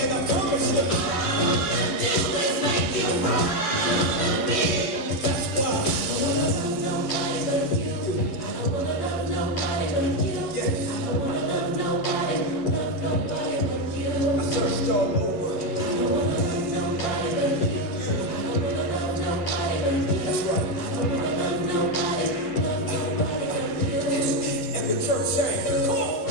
And I promise you, All I wanna do is make you proud of me. that's why. I don't wanna love nobody but you. I don't wanna love nobody but you. Yes. I don't wanna love nobody but you. I searched all over. I don't wanna love nobody but you. I don't wanna love nobody but you. That's right. I don't wanna love nobody but you. And the church sang, come on.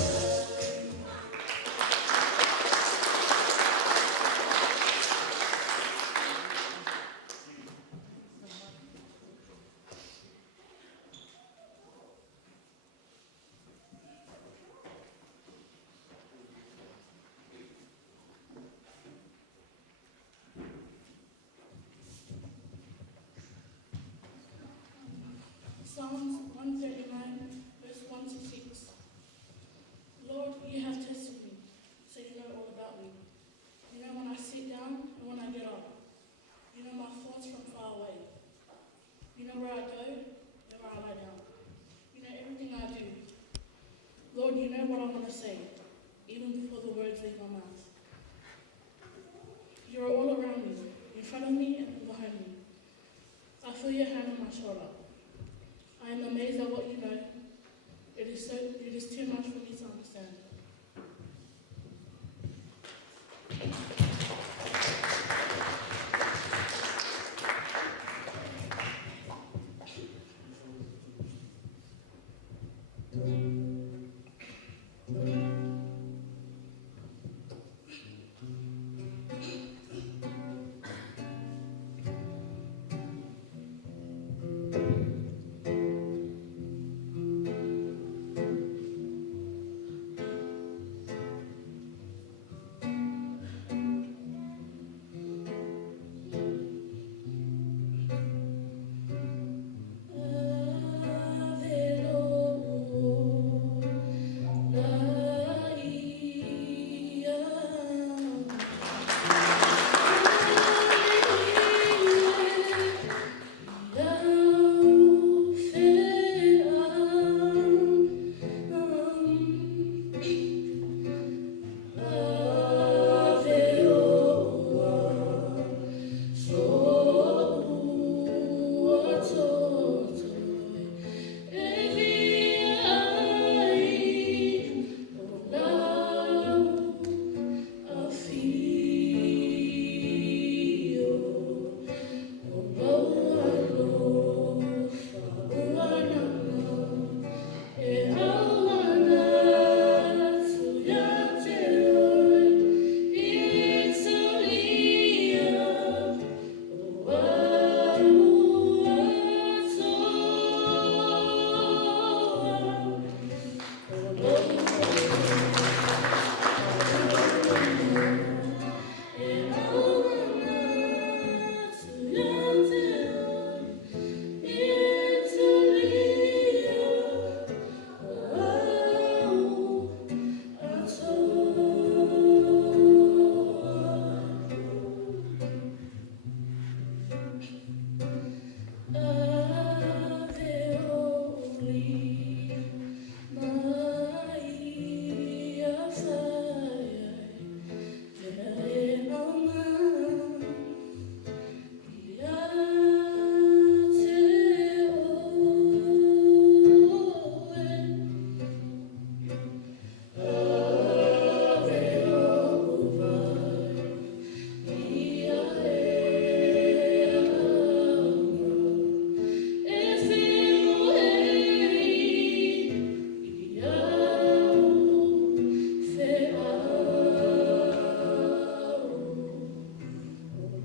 Psalms 139, verse 1 to 6. Lord, you have tested me, so you know all about me. You know when I sit down and when I get up. You know my thoughts from far away. You know where I go and where I lie down. You know everything I do. Lord, you know what I'm going to say, even before the words leave my mouth. You are all around me, in front of me and behind me. I feel your hand on my shoulder. I am amazed at what you know. It is too much for me to understand.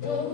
Yeah.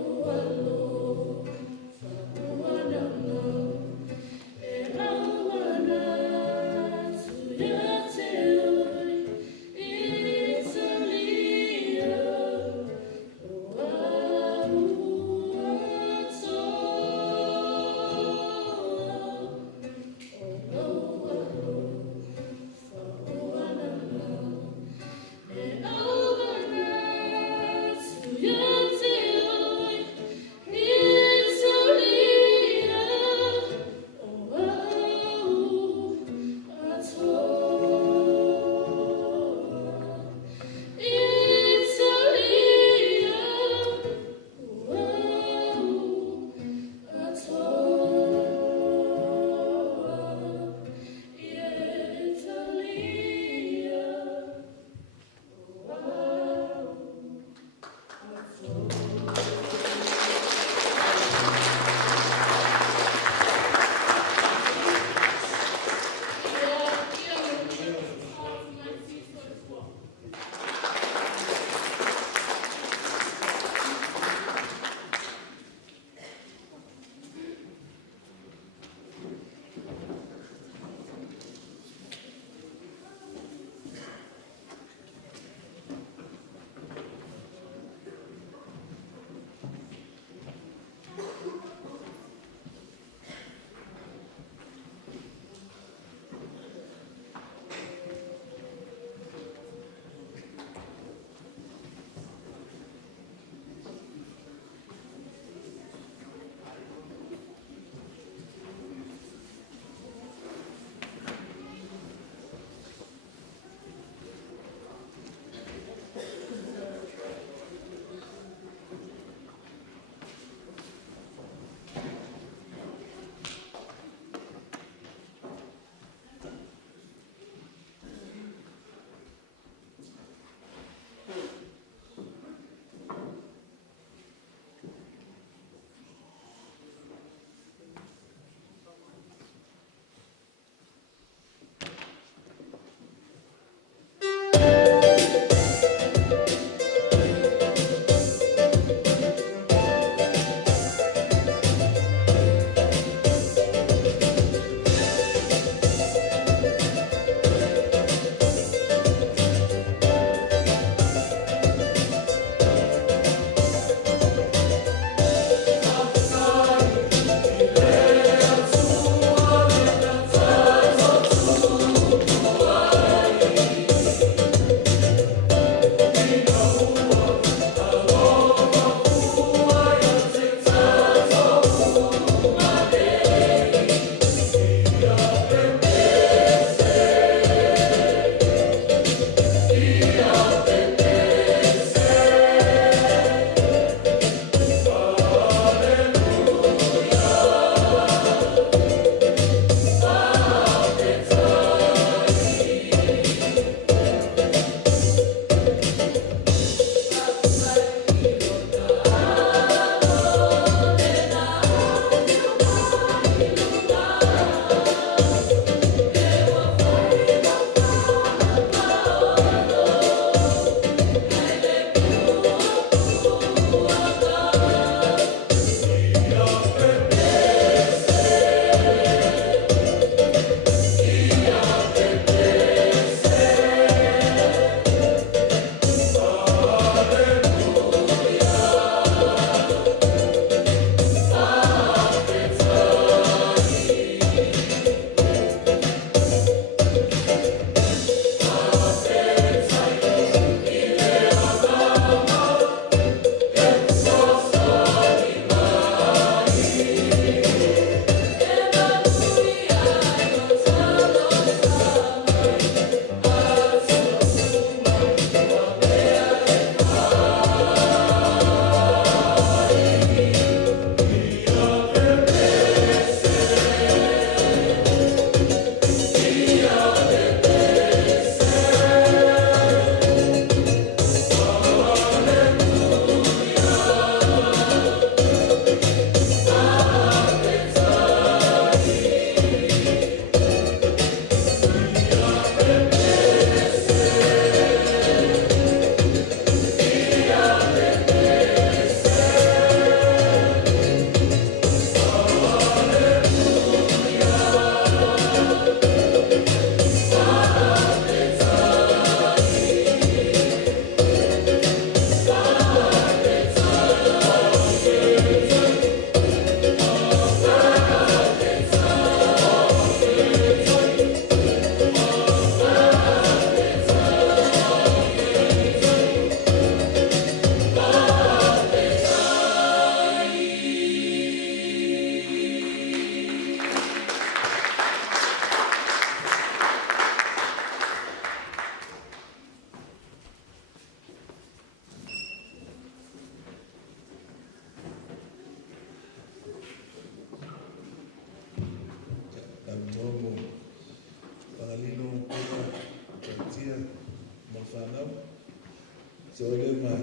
te ole mai,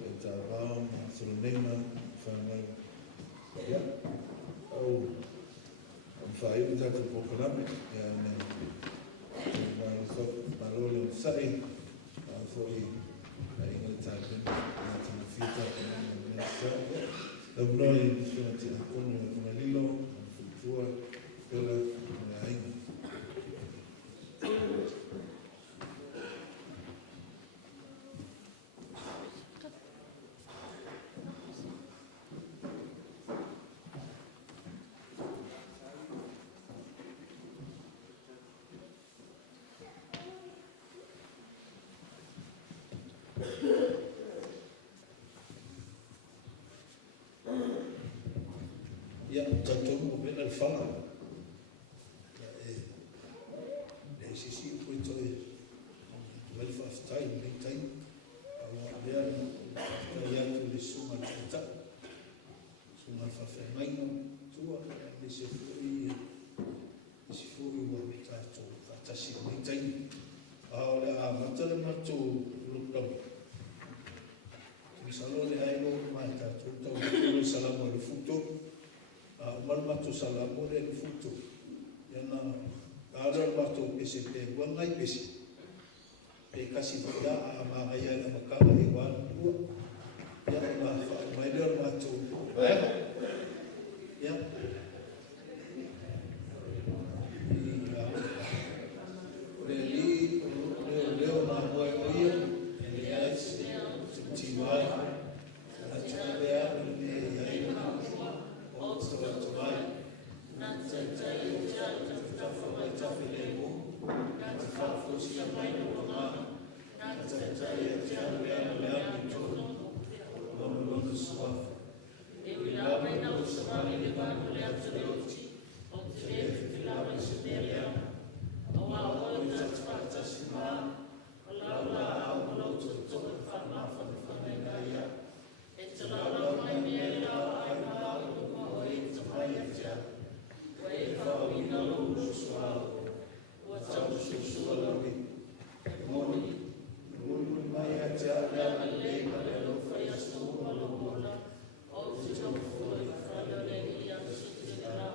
e ta wao, solo nema, whanau. Ia, au, am whai uta te pokalame, ia ne, malole o sai, a foi, a inga tāpena, a tana whita, a mea sai, lau noi, whina te akono, a lilo, a futua, pela, a inga. Ia, tātou o mena le whanga. E sisi o koe toi, wale whaftai, mei tai, awa lea, kai atu le suma tata, suma whawhengaino, tua, le se furi wa tātou, whatasi mei tai, ao le a matara matou lukau. Misalo le haino mai tātou, tau le salamo le futo, umal matou salamo le futo. Yana ara matou pese pe wangai pese. Pe kasi ya ama ya na makala e wan ua. Ya ma mai le matou. Ya. Leo na moe oia. Ele é timai. A tchau Thank you.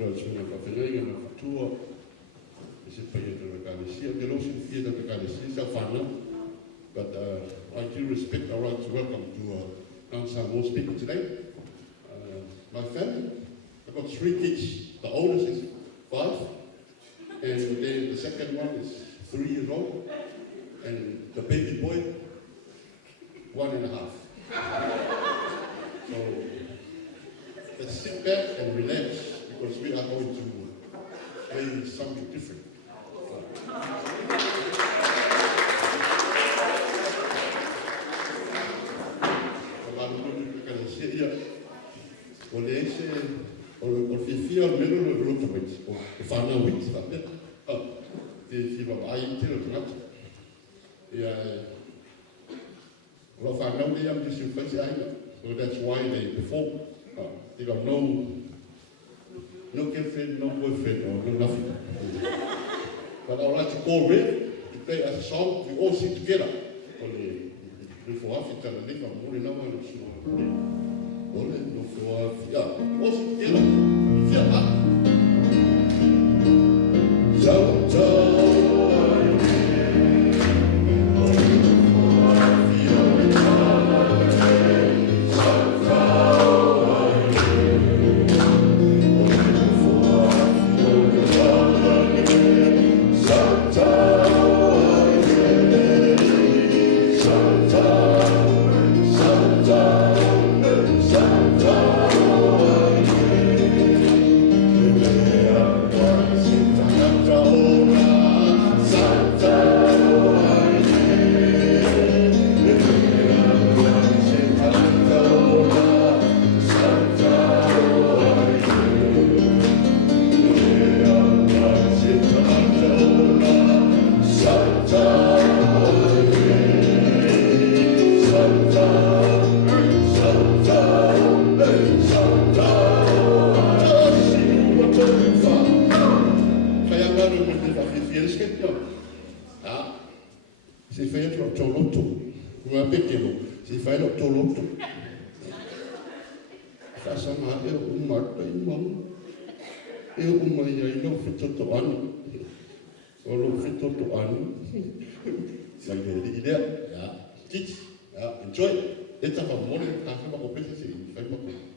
Close with a feeling and a tour. Is it paying the Galicia? The Ocean Theatre of Galicia is a fun, but I do respect. I want to welcome to some more speaking today. My family, I've got 3 kids. The oldest is 5, and then the second one is 3 years old, and the baby boy, 1.5. So let's sit back and relax because we are going to play something different. Og det 4 minutter rundt og fanger vidt fra det. Det var bare ikke til at trække. Og fanger det om de synes faktisk egne. So that's why they perform. They got no girlfriend, no boyfriend, or no nothing. But I would like to go red to play as a song. We all sing together. Before Africa, I think I'm only now one. Ja, och hela fjärran. Enjoy. Detta var målet, kanske var uppe till sig.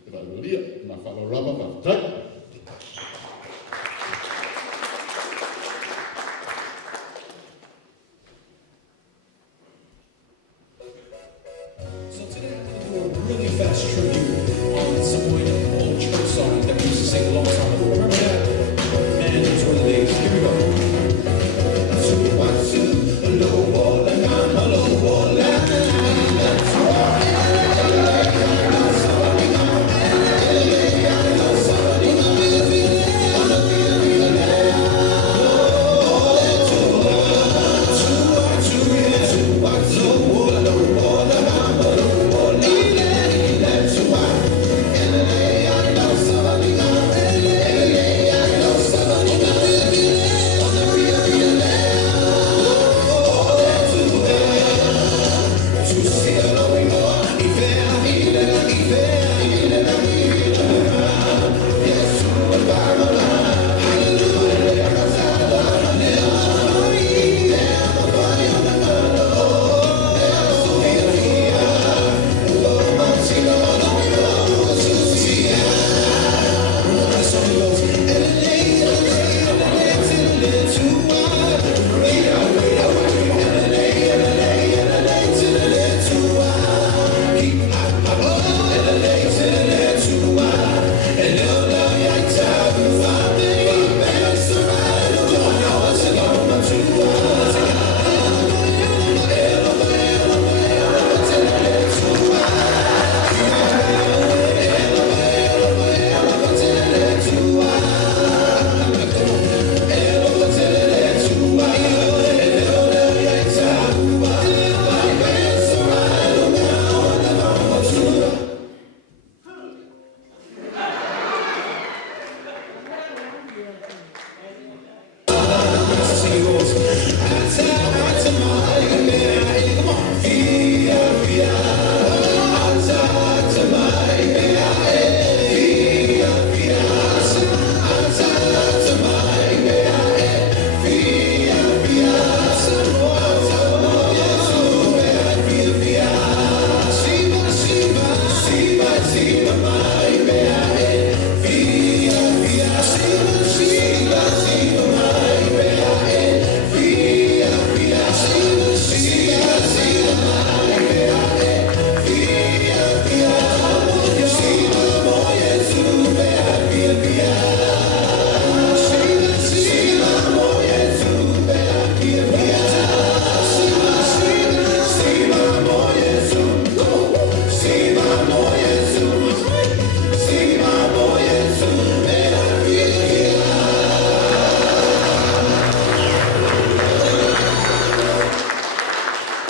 Det var roligt, man får rubba på. Tack! So today I'm going to do a really fast tribute on some old church songs that we used to sing a long time ago. Remember that? Man, those were the days. Here we go.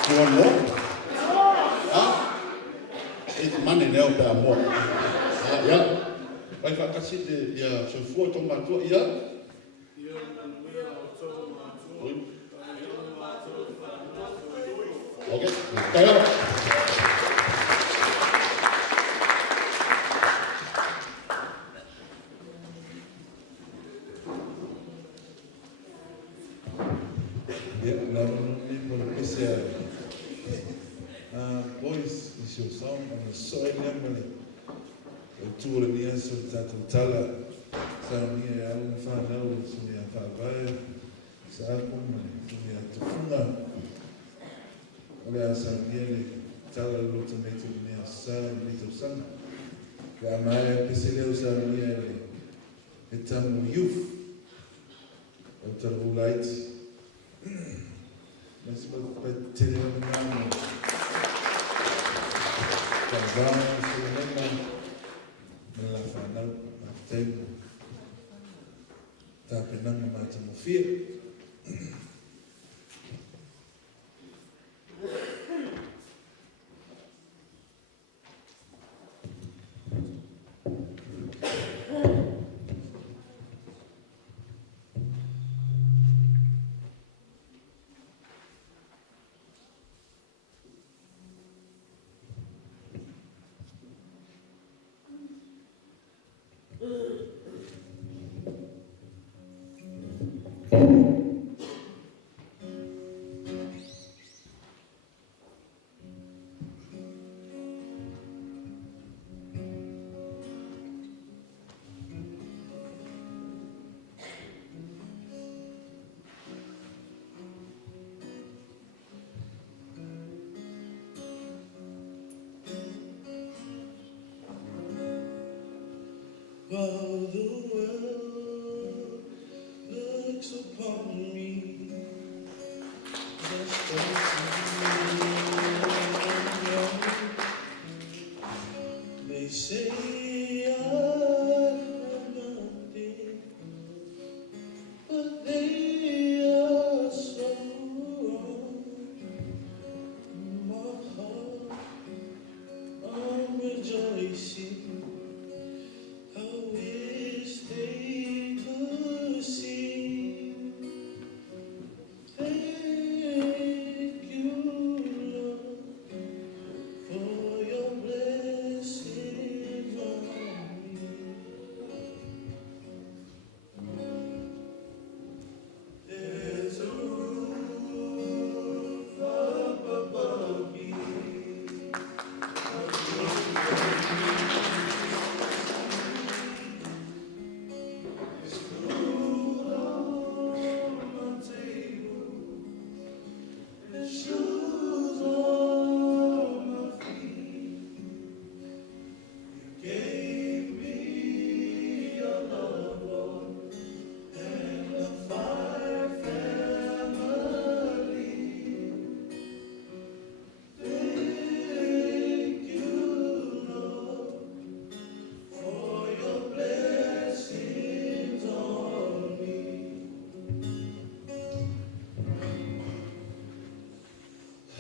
You want more? Huh? It's money now, but more. Yeah. If I can see the, yeah, so 4 tomato, yeah? Okay, kaya. Yeah, boys, is your song on the soil memory. The tour in the answer that Tala. Some here, I don't find out, so we have a buyer. So I come, so we have to fund. Olha essa guia, Tala luta meio minha sala, meio sangue. A Maia percebeu essa minha, então youth, outra light. Mas para ter uma mão, vamos na final, na tempo, tá penando mais no fio. While the world looks upon me, just they say I'm nothing, but they are so wrong. My heart, I'm rejoicing. I wish they could see. Thank you, Lord, for your blessings on me. There's a roof up above me. Shoes on my feet. You gave me your love, Lord, and a fine family. Thank you, Lord, for your blessings on me.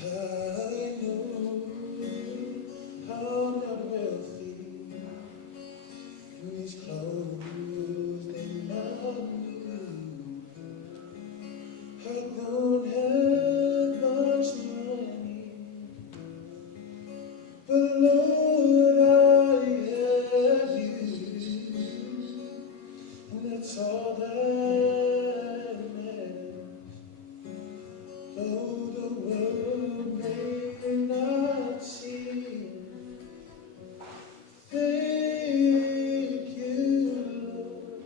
I know I'm not wealthy, and these clothes they not new. I don't have much money, but Lord, I have you, and that's all that matters. Though the world may not see, thank you, Lord,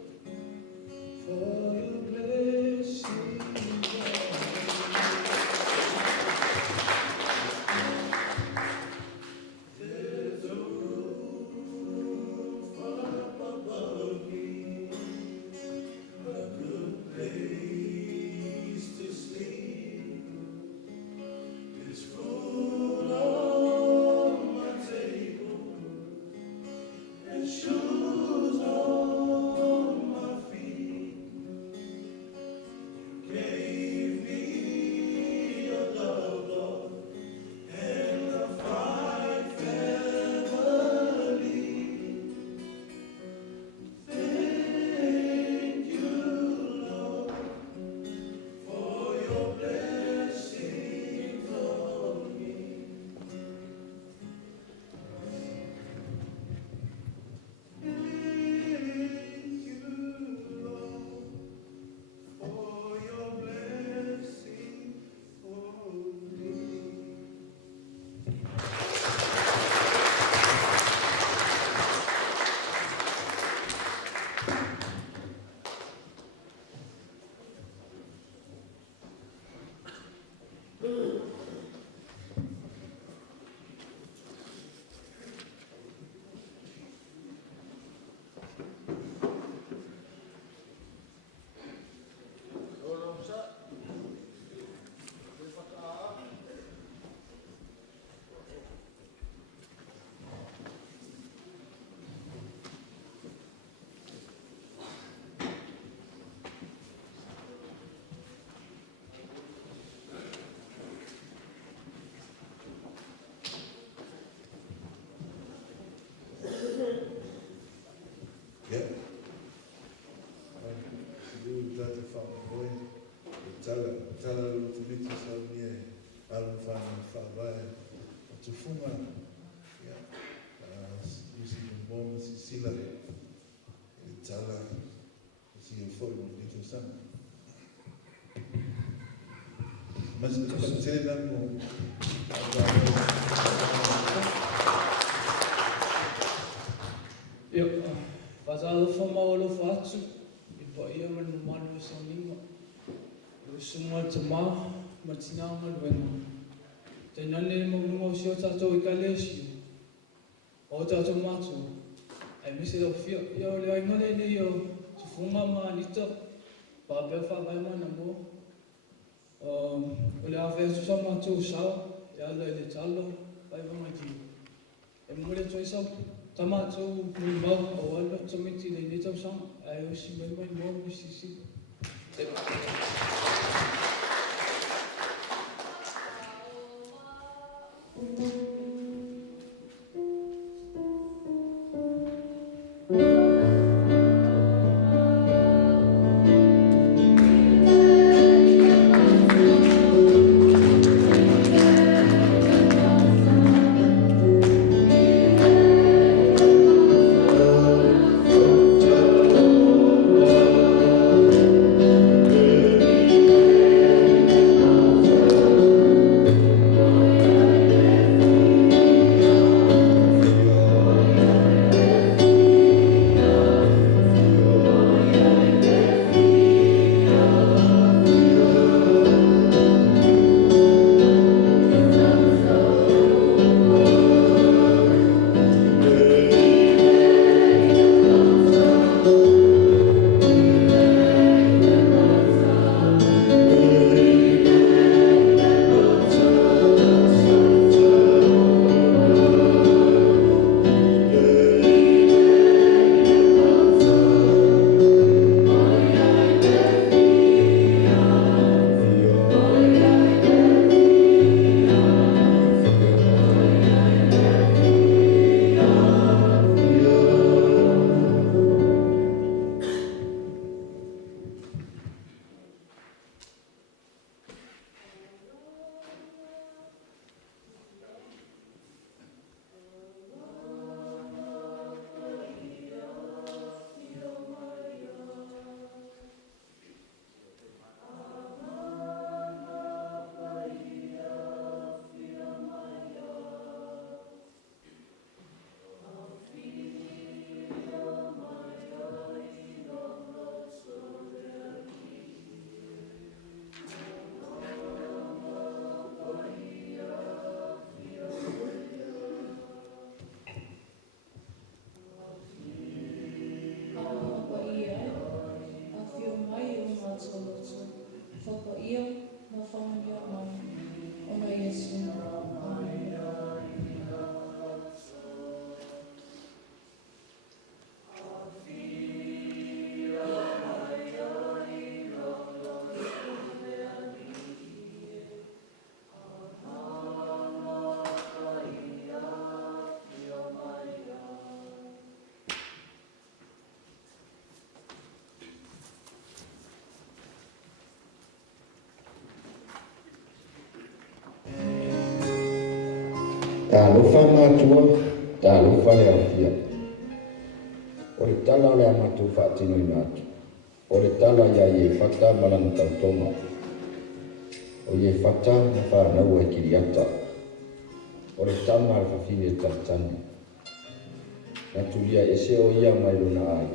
whaakoe, tala lo tuliti sa unie, alu whabai, o te whunga, usi mbonga si sila, tala, si e whoi mo dito sana. Mas kapatena mo, Pasal famaulo fatu, ipa ia man manu sanima. Semua cemah, macam mana benar. Jangan ni mau sio tato ikalesi. O tato matu. Ai mesti dah fio, yo le ai ngale ni yo. Fuma ma nita. Baba fa bai mana mo. Oleh apa susah matu sao, ya le calo, bai mati. Mulai tu isap. Tama tu mulbag awal tu mesti le ni tu sang. Ayo si memang mau mesti si. Talofa matua, talofa le afia. O le tala le amatu whaatino I matu. O le tala ia I e whata malanga tautonga. O I e whata na whanau e kiriata. O le tama le whawhine e tatani. Na tulia e se o ia mai luna ai.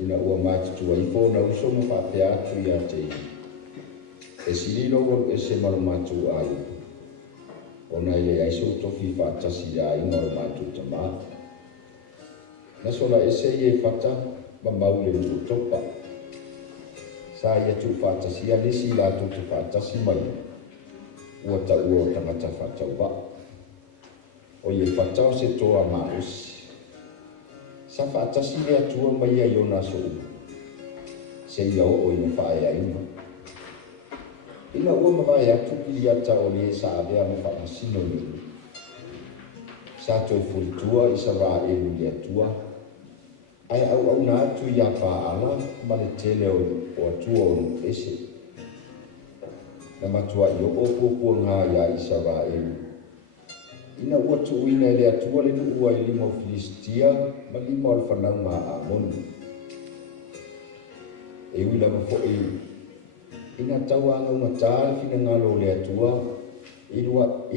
Ina ua mātutua I fōna uso ma whapea atu ia te I. E sirino o e se maru matu ai. Ona ia aiso tofi whaatasi ia inga o mātu tamā. Na sola ese ia whata ma maule nuku topa. Sa ia tu whaatasi ia nisi la tu whaatasi mai. Ua ta ua o tangata whaatauwa. O ia whata o se toa mā usi. Sa whaatasi ia tua mai ia iona so ua. Se ia o ina whae a inga. Ina ua mawai atu ki ata o le sa avea ma whamasino ni. Sa toi fulitua I sa rā e muli atua. Ai au na atu ia paala ma le tele o atua o ese. Na matua i o opo ngā ia Israelu. Ina ua tuuina le atua le nuua i 5 o Filistia ma 5 o le whanau ngā Amoni. E ui lama fo'i ina taua anga unga tāle fina ngalo le atua i le ua i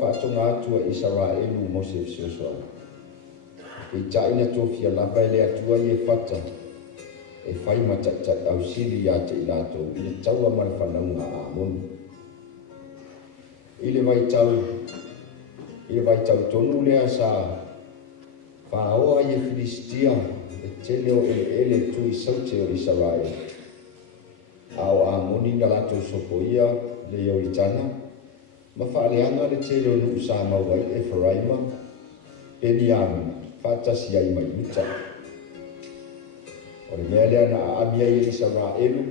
whaatonga atua Israelu Mose Fisosoa. E taina tofia lapa e le atua i e whata e whai matak au siri ia te ilato i le taua ma le whanau ngā Amoni. I le vai tau tonu lea sa whaoa i e Filistia e tele o ele tui saute o Israel. Ao Amoni na lato sopo ia le Ioritana, ma whaaleanga le tele o nuu sa maua i Efraima, Beniam, whaatasi ai mai uta. O le mea lea na aamia i Israelu,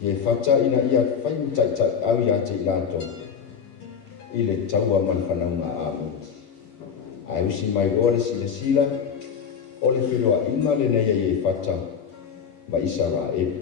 i e whata ina ia whaimutaitai au ia te ilato, i le taua man whanau ngā Amoni. Ai usi mai o le sila o le whiroa inga le nei e whata ma Israel.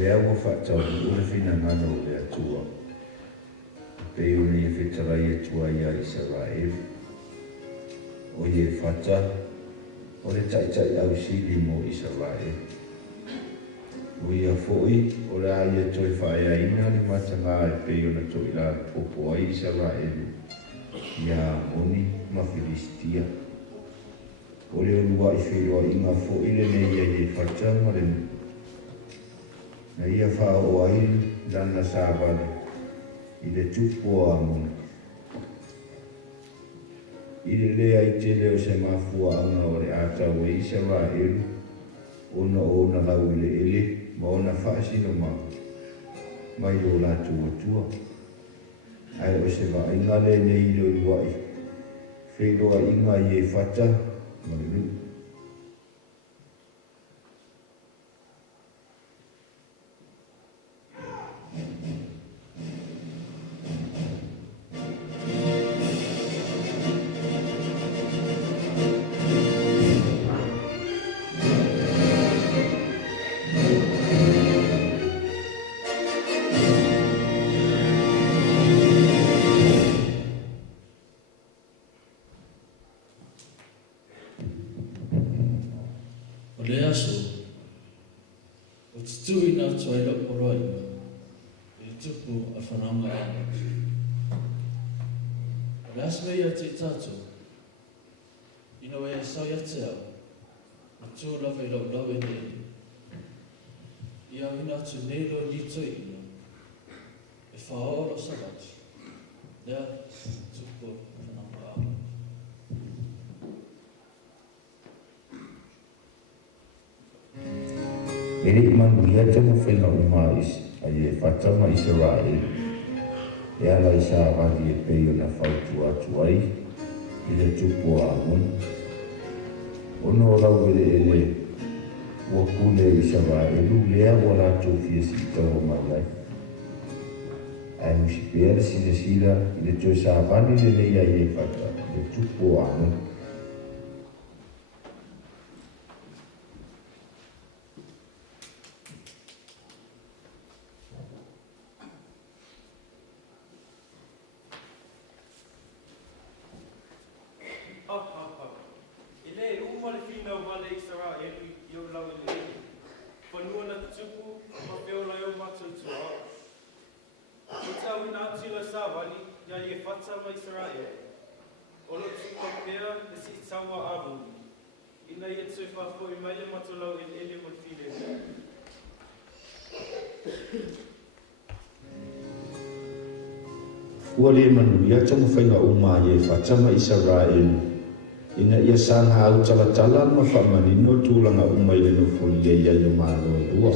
Le au whaatau o le whina ngana o le atua. Pei o ni e whitarai atua ia Israel. O i e whata o le taitai au sili mo Israel. O i a fo'i o le ai e toi whaea ina le matanga e pei o na toi la popo ai Israel. Ia Amoni ma Filistia. O le olua i whiroa inga fo'i le nei ia i e whata ma le na ia whao ai lana sāwale i le tupo a Amoni. I le lea i te leo se mafua anga o le atau e Israelu ona lau i le ele ma ona whaasino mai o la tua. Ai o se wa inga le nei lo i wai wheloa inga i e whata ma le lu. Ele manu ia te mo whena uma ai e whata ma Israel. E ala i sa awali e pei o na whautu atu ai i le tupu a Amoni. Ono o lau ele ua kule i Israelu lea ua lātou fia si tau mai lai. Ai musi pēr sila i le tō sa awali le nei ai e whata i le tupu a Amoni. ye whata mai Israel. Olo tuka pēr le si tawa abuni. Ina ye tui whafo I mai le matolau ele mo file. Ua le manu ia tonga whainga o mā ye whatama Israel. Ina ia sanga au talatala ma whamanino tūlanga o mai le no foli e ia i mālo e ua.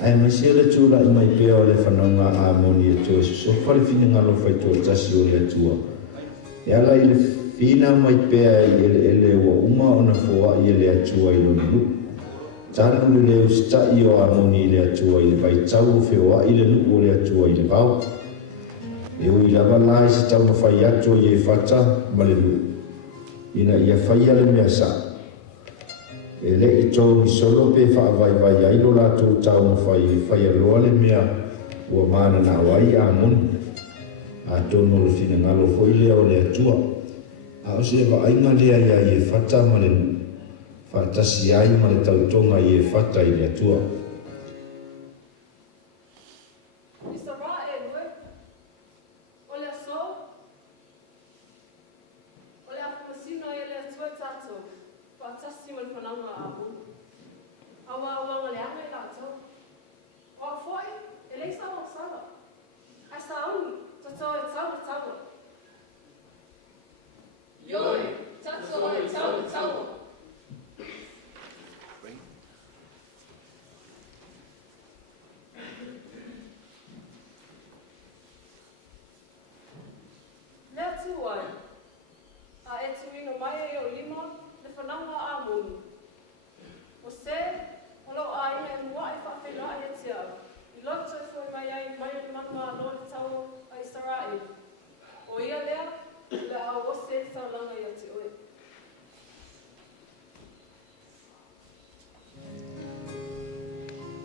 Ai mai sia le tūla I mai pēo le whanaunga a moni e tō so whare whina ngalo whai tō tasi o le atua. E ala I le whina mai pēa I ele ua uma o na fōa I le atua I loni lu. Tāna ule leo sta I o a moni I le atua I le vai tau o whioa I le nu o le atua I le vau. E o I lava lai se tau na whai atua I e whata ma le lu. Ina ia whai ale mea sa. E le I tō I solo pe wha vai vai ailo la tō tau na whai aloa le mea ua mana na wai a moni. A tōno le whina ngalo whoi lea o le atua. A o se wa ainga lea ia I e whata ma le lu. Whatasi ai ma le tautonga I e whata I le atua.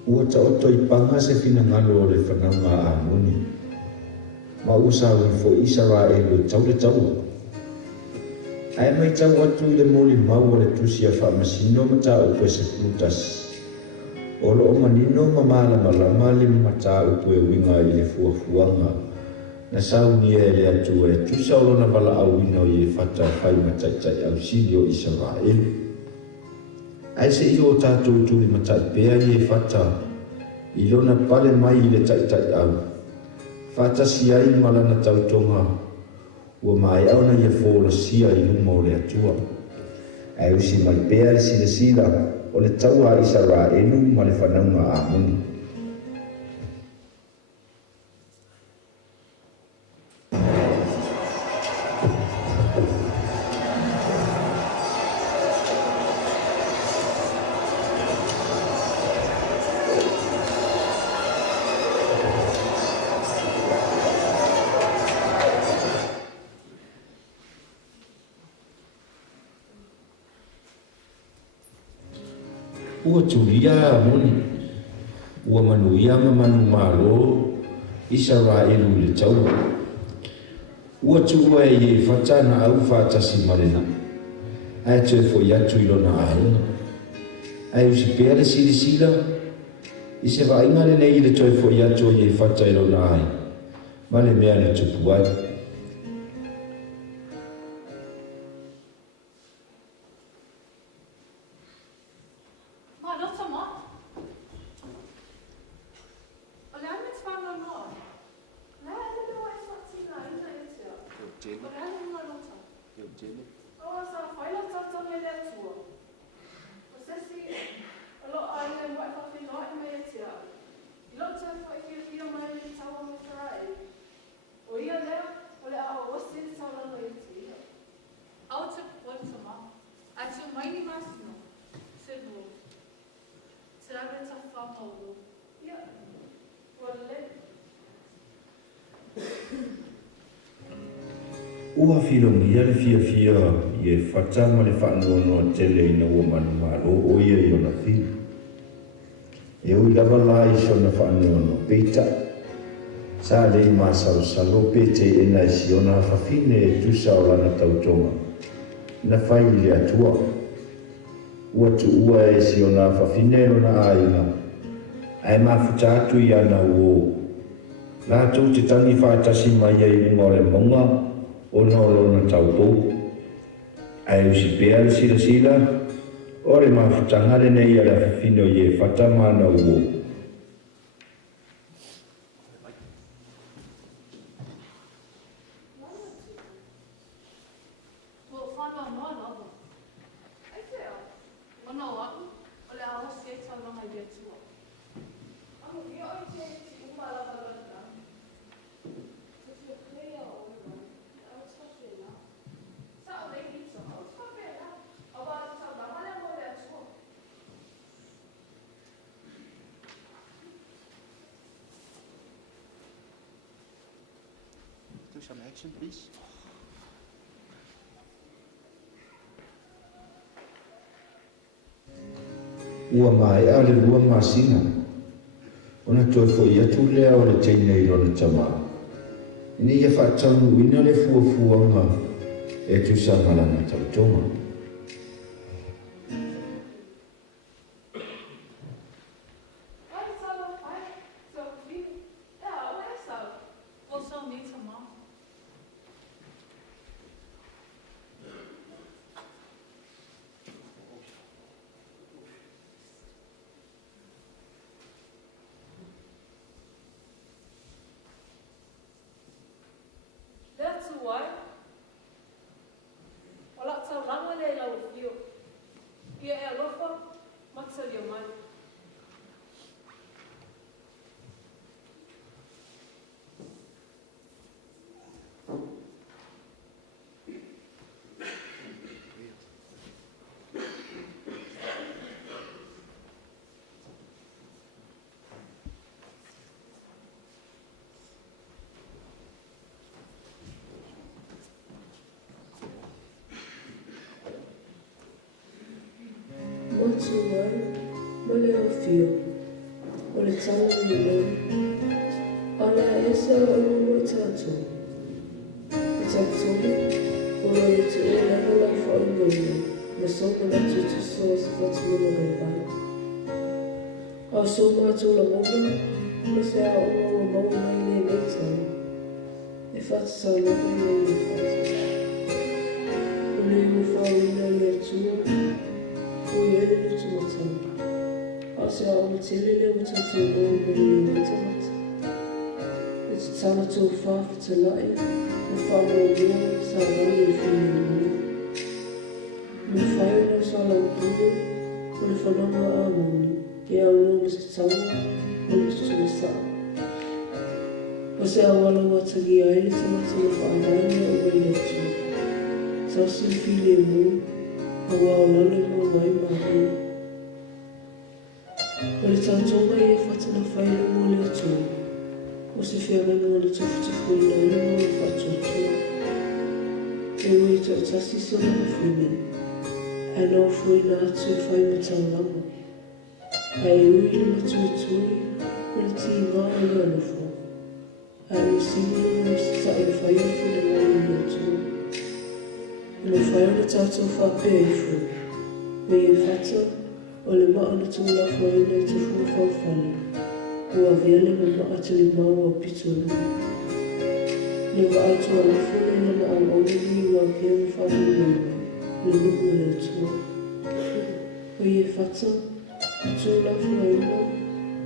Ua ta oto I panga se whina ngalo o le whanaunga a moni. Ma usa ui fo Israel o tau le tau. Ai mai tau atu I le moli mau o le tusi a whamasino mata o koe se frutas. O lo o manino ma mala malama le mata o koe winga I le fuafuanga. Na sau ni e le atu e tusa o lona wala au ina o I e whata whai mataitai au sili o Israel. Ai se I o tātou tūri matai pēa I e whata, I lona pale mai I le taitai au. Whatasi ai malana tautonga, ua mai au na I e whōla sia I numa o le atua. Ai usi mai pēa le sila sila o le taua Israel enu ma le whanaunga a moni. Ua tulia moni, ua manuia ma manu malo, Israel le tau. Ua tua e ye whatana au whatasi marena. Ai tue fo iatu I lona ahinga. Ai usi pēa le sili sila, I se wainga le nei le tue fo iatu ye whata I lona ahinga. Ma le mea le tupu ai. Ua filongia le fia I e whata ma le whanono tele ina ua manu malo o ia I ona fila. E ui lava lai so na whanono peita. Sa lei masao salo pete e na si ona whawhine e tusa o lana tautonga. Na whai le atua. Ua tu ua e si ona whawhine o na aina. Ai mafuta atu I ana uo. Nā tū te tangi whātasi mai ai ngō le monga o nō lona taupou. Ai usi pēa le sila sila, o le mawhutangare nei ala whiwhino i e whatamana uo. Do some action, please. Ua mai a le lua masina. Ona toe fo ia tu lea o le teine i lona tama. Ini ia whaatanu ina le fuafuanga e tu sa malana tautonga. Motu mai, mole o fio, o le tala ni lori, o le a esa o mo tātou. I tātou, o lo i tu e la hala whaungoina, me songa na tutu soa sa whatumuna mai vai. O so mātou la monga, me se a o mo mau mai ne nei tau, e whatasau lapa i nei i whatasau. O le imu whauina i atua, o ele no tumatanga. A se a o tele le o tatu o mo i o tamata. E te tana tō whāwhita lai, o whāmo o mua sa rani i whini o mua. Me whaina sa lau pune, o le whanonga a moni, e au longa se taua, o le tutu na saa. O se a wala watagi a ele tamata na whaarani o mai le tua. Tau silfili e mua, a wao lalo mo mai mahi. O le tautonga i e whatana whaile mo le atua. O se whianganga o le tufutufu i na ina mo le whatuatua. E ui tau tasi sona na whine. A no fui na atu e whai matau lama. A e ui le matuitui, o le ti ngā o le anofo. A e usini o se ta e whai o whine ngā i le atua. Le whai ona tātou whapea i fu. Me e whata, o le maa na tūla whaina i te fuwhau whani. Ua viale me maa te li maua o pitulu. Le wa atu ala fune na al omini wa kea me whani mea. Le nuku le atua. Me e whata, na tūla whaina,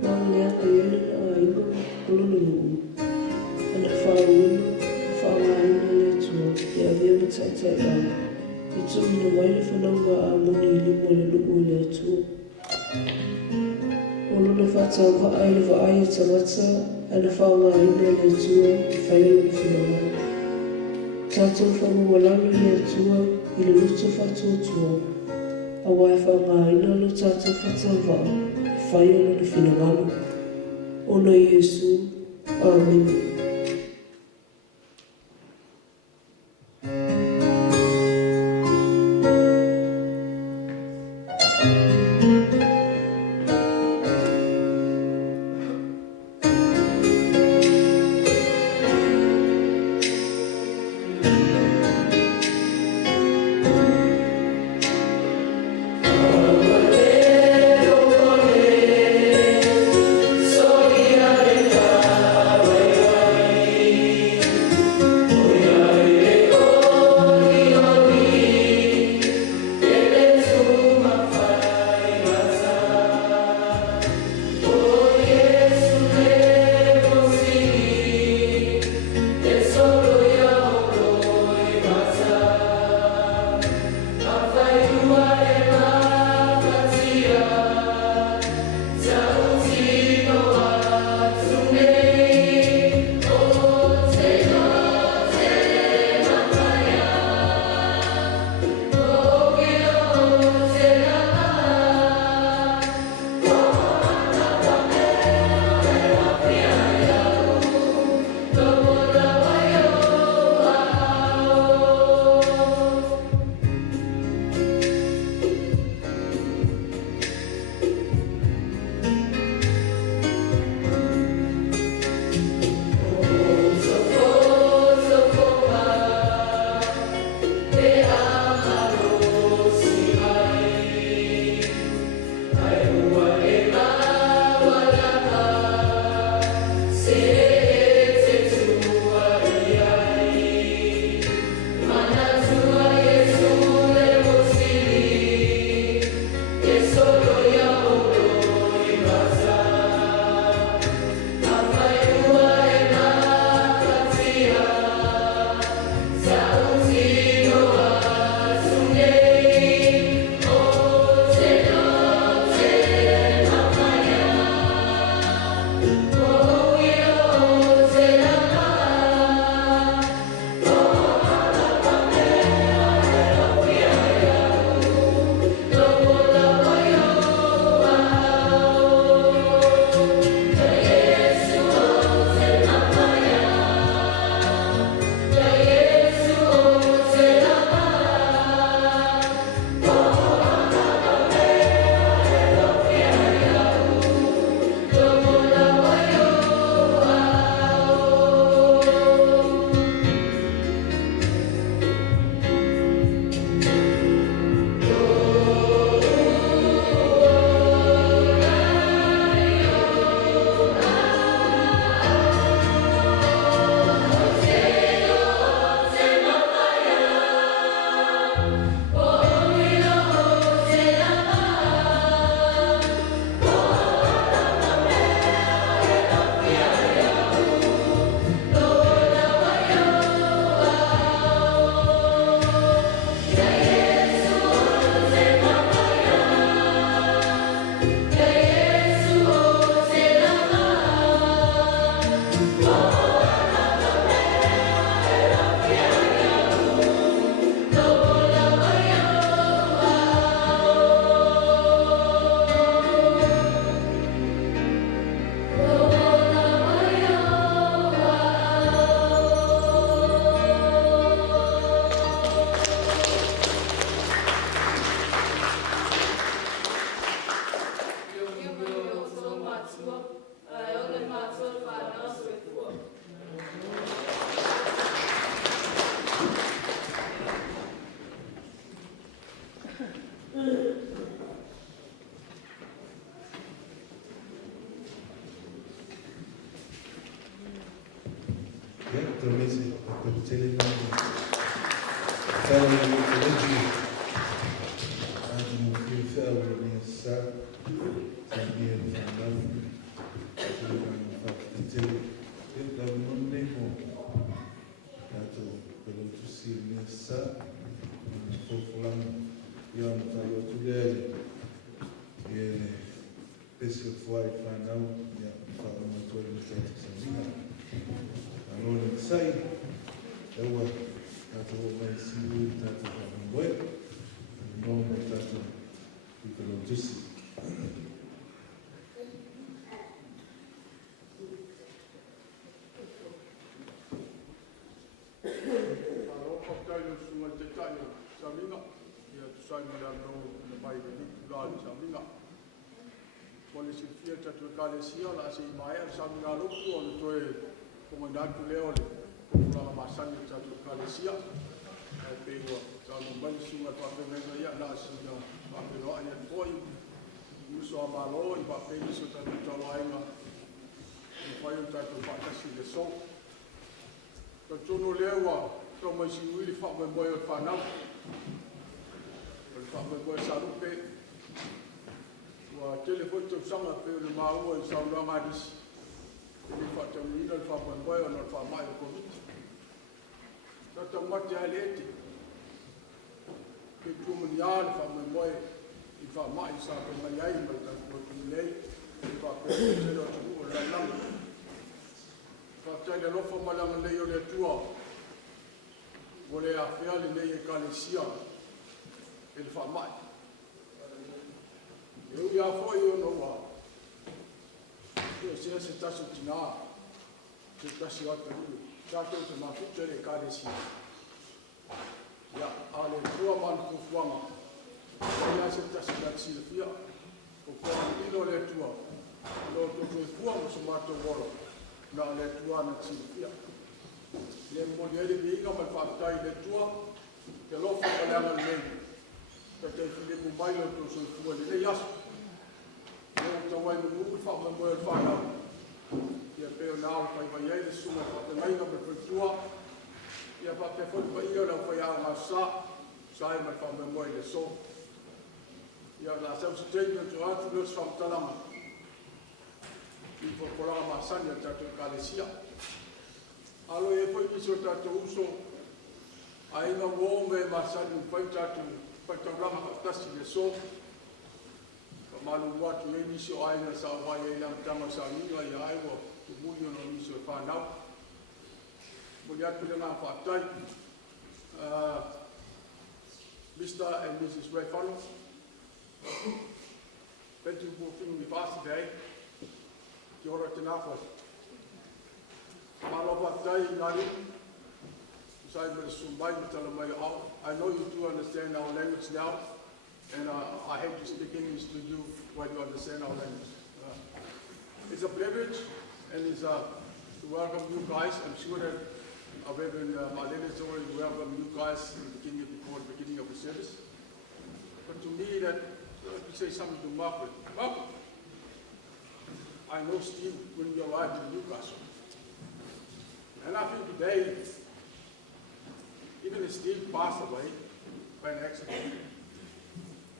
maa le ana iele na a ingo kolona nuu. Ana whauina, whauaina le atua, e a via me taitai au. I tūmi na waile whanonga a moni I limo le nuku le atua. O luna whatau vaai le vaai I tamata, ana whaunga ina le atua I whaile le whanonga. Tātou whangu walalo le atua I le luto whatuatua. A wai whaunga ina lo tātou whatau vaa, I whaile le whanonga. Ona Iesu, Amen. Soy Pepitele Nanda. Tala ya Mokeleji. Adi Mokelefa Wene Sa. Tabia Mfandau. Adi Mfakitele. Eka Mone Mo. Tato Pelotu Sirne Sa. Fofulang. Yang Tayo Tudele. Yene. Pesi Fuai Fanau. Ya Fala Matoli Mutati Samina. Alone inside. Ewa. Tato Maisiu. Tato Kamboy. Nomo Tato. Pelotusi. Polisi fia tatu kalesia la se maya samina lupu on toe komandante leole la masani tatu kalesia pego tanu malisi ma pa venga ya la sina pa pero anya toi uso amalo I pa pegi so tatu tolainga I faio tatu patasi de so tatu lewa to mai si uli fa me boy fa na fa me boy salupe wa telefon tu sama pe le mau I sa lo ngadis ni fa te ni no fa bon boy no fa mai ko vit ta ta mati aleti ke tu mun ya fa me boy I fa mai sa ko mai ai ma ta ko tu lei I fa pe te lo tu la la fa te le lo fa ma la le yo le tua vole a fea le le kalesia il fa mai eu ia foi eu no wa eu se tasu tina se tasu ata ru ja to te ma futa le kalesia ya ale tua man ku fuama ya se tasu la silvia ko ko ilo le tua lo to fuama so ma to woro na le tua na silvia le modeli vinga ma fatai le tua che lo fa parlare meglio perché le mobile to so fuori le yas non to vai mu fa ma mo fa na ya pe na fa vai le suma fa mai na per tua ya fa pe fo vai io la fa ya ma sai ma fa ma mo le so ya la substitution to art nos fa talama il faut pour la masania tato kalesia alo e poi ki so tato uso ai na wome masani poi tato programa tasi de so malu watu ye ni so ai na sa wa ye lam tama sa ni ya ai wo tu mu yo no ni so fa na mo ya tu na fa tai Mr. and Mrs. Ray Funnel thank you for being with us today ki ora te na fa malo fa tai ngari sai me sumbai tala mai au I know you do understand our language now, and I hate to speak English to you when you understand our language. It's a privilege, and it's to welcome you guys. I'm sure that Reverend Marlene has already welcomed you guys before the beginning of the service. But to me, that to say something to Margaret. Margaret, I know Steve when you arrived in Newcastle, and I think today. Even if Steve passed away by an accident,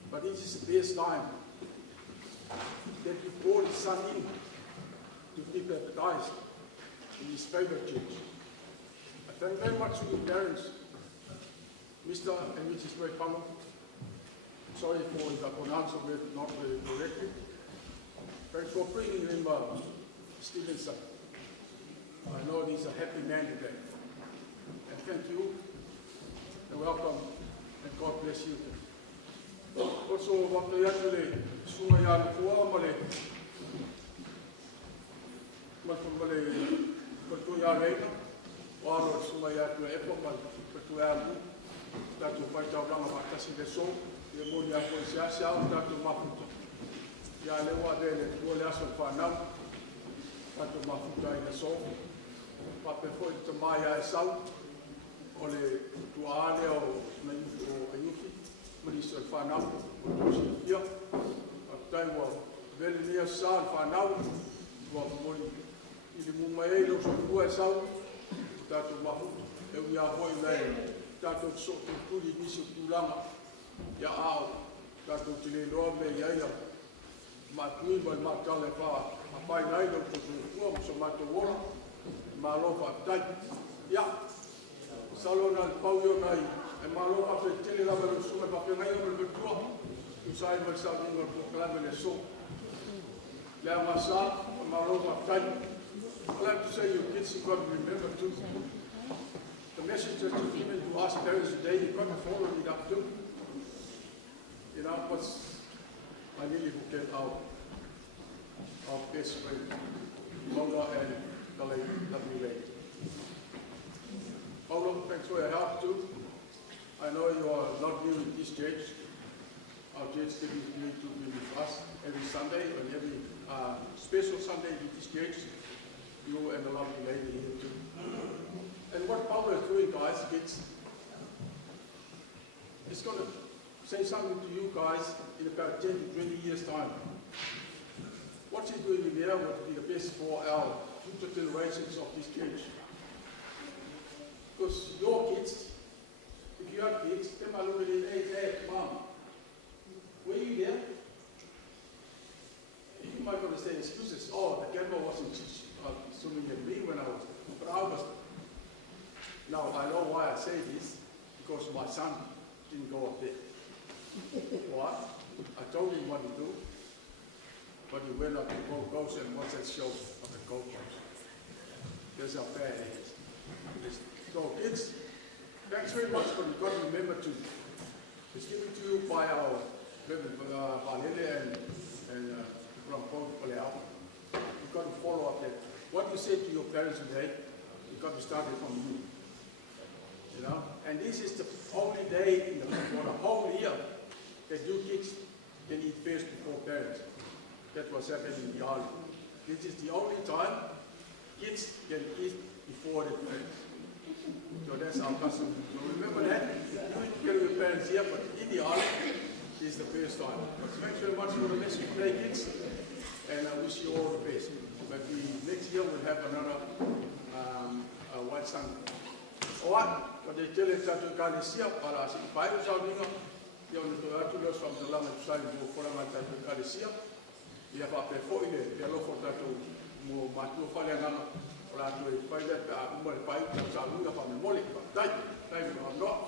but it is the best time that you brought his son in to be baptized in his favorite church. I thank very much to your parents, Mr. and Mrs. Ray Funnel. Sorry for if I pronounced it not very correctly. Thanks for bringing him Stephen's son. I know he's a happy man today. And thank you. And welcome, and God bless you. Also, what the actually Sumayan Fuamale, Matumale, Matuyarena, or Sumayat Epoman, Matuamu, that to fight out on a Tassi de So, the Monia Posiasa, that to Maputo. Yalewa de Molias of Fanam, that to Maputa in the So, but before it to Maya South. O le tuale o na ayuki malisa whanau o tosi ia a taiwa vele nia sa whanau wa moni i le mumai lo so kua sau tatu mahu e wia hoi nei, tātou so te puri nisi o tūlanga, ia ao, tātou te le loa me iaia, ma tui mai ma tale wha, a pai nei lau te kua, so ma te wora, ma lofa tai, ia, salona pau yo nei, e ma lofa pe tele la vero sume pa pe ngai o le tua, tu sai mai sa vingo po klame le so. Le amasa, ma lofa tai. I like to say your kids, you've got to remember too. The message that you've given to us parents today, you've got to follow it up too. You know, I nearly forget our best friend, Mona and the lovely lady. Paulo, thanks for your help too. I know you are not new in this church. Our church gives me to be with us every Sunday and every special Sunday in this church. You and the lovely lady here too. And what Paulo is doing, guys, it's going to say something to you guys in about 10 to 20 years' time. What he's doing in there would be the best for our future generations of this church. Because your kids, if you have kids, they might look at it, hey, Dad, Mom, were you there? You might want to say excuses. Oh, the camera wasn't zooming at me when I was, but I was. Now, I know why I say this, because my son didn't go up there. Why? I told him what to do, but he went up to Gold Coast and watched that show on the Gold Coast. There's our bad age. So kids, thanks very much, but you've got to remember to, it's given to you by our Valele and Rampo Oleao. You've got to follow up that. What you said to your parents today, you've got to start it from you. You know? And this is the only day for the whole year that you kids can eat first before parents. That was happening in the island. This is the only time kids can eat before the parents. So that's our custom. So remember that. You eat together with parents here, but in the island is the first time. But thanks very much for the message today, kids. And I wish you all the best. But next year we'll have another White Sunday. Alright, but they tell us that you can see up para si pai sa linga. Yo no to atu los from the land to sign for la mata to can see up. Ya pa pe fo ile, pe lo fo tato mo matu fa le ngama. Ora to e pai da mo pai ta sa linga pa me mole. Dai no.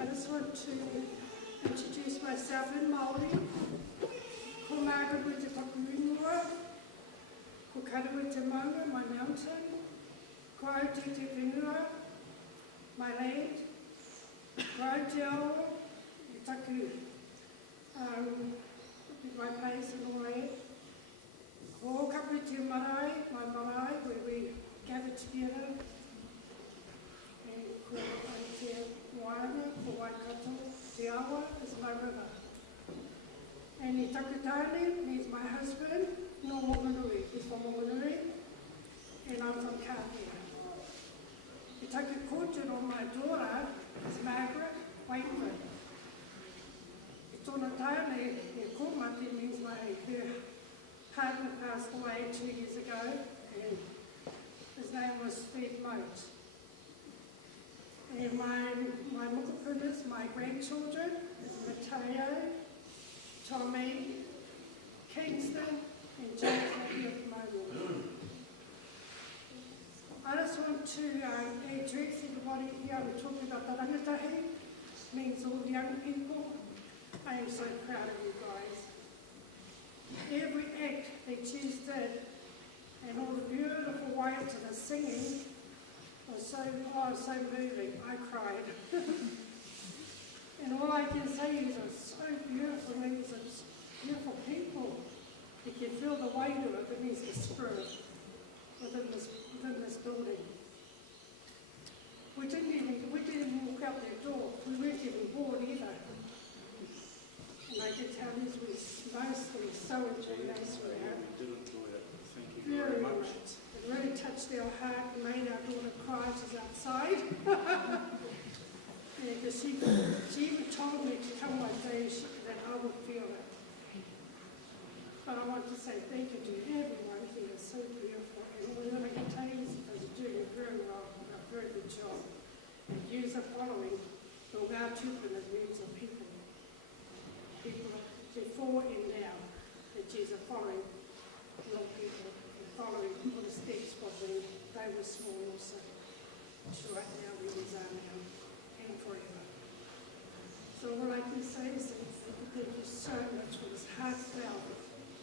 I just want to introduce myself in Māori. Ko Margaret with the Takuinua, ko Kara with the Maunga, my mountain, ko Aotete Whenua, my land, ko Aotearoa, i taku, my place in the land, ko Kapiti Marae, my marae, where we gather together, and ko Aotearoa, for Waikato, Te Awa is my river. And I Takutane means my husband, no Moganui. He's from Moganui, and I'm from Kāpia. I Takukotu on my daughter is Margaret Wakeman. I Tōna Tāne, e Kōmati means her partner passed away 2 years ago, and his name was Steve Moat. And my mukapunas, my grandchildren, is Mateo, Tommy, Kingston, and James here at the moment. I just want to address everybody here. We're talking about the rangatahi, means all the young people. I am so proud of you guys. Every act that you did, and all the beautiful ways of the singing, was so moving. I cried. And all I can say is it's so beautiful, it means it's beautiful people. You can feel the weight of it, it means the spirit within this building. We didn't even walk out that door. We weren't even bored either. enjoyed those were out. We did enjoy it. Thank you very Very much. much. It really touched our heart and made our daughter cry. She's outside. Because she even told me to come one day that I would feel it. But I want to say thank you to everyone here. It's so beautiful. And whoever contains is doing very well, a very good job. And use are following the Ngā Tupuna views of people. People before and now that Jews are following young people and following all the steps of when they were small also. So right now we are now and forever. So all I can say is that thank you so much for this heartfelt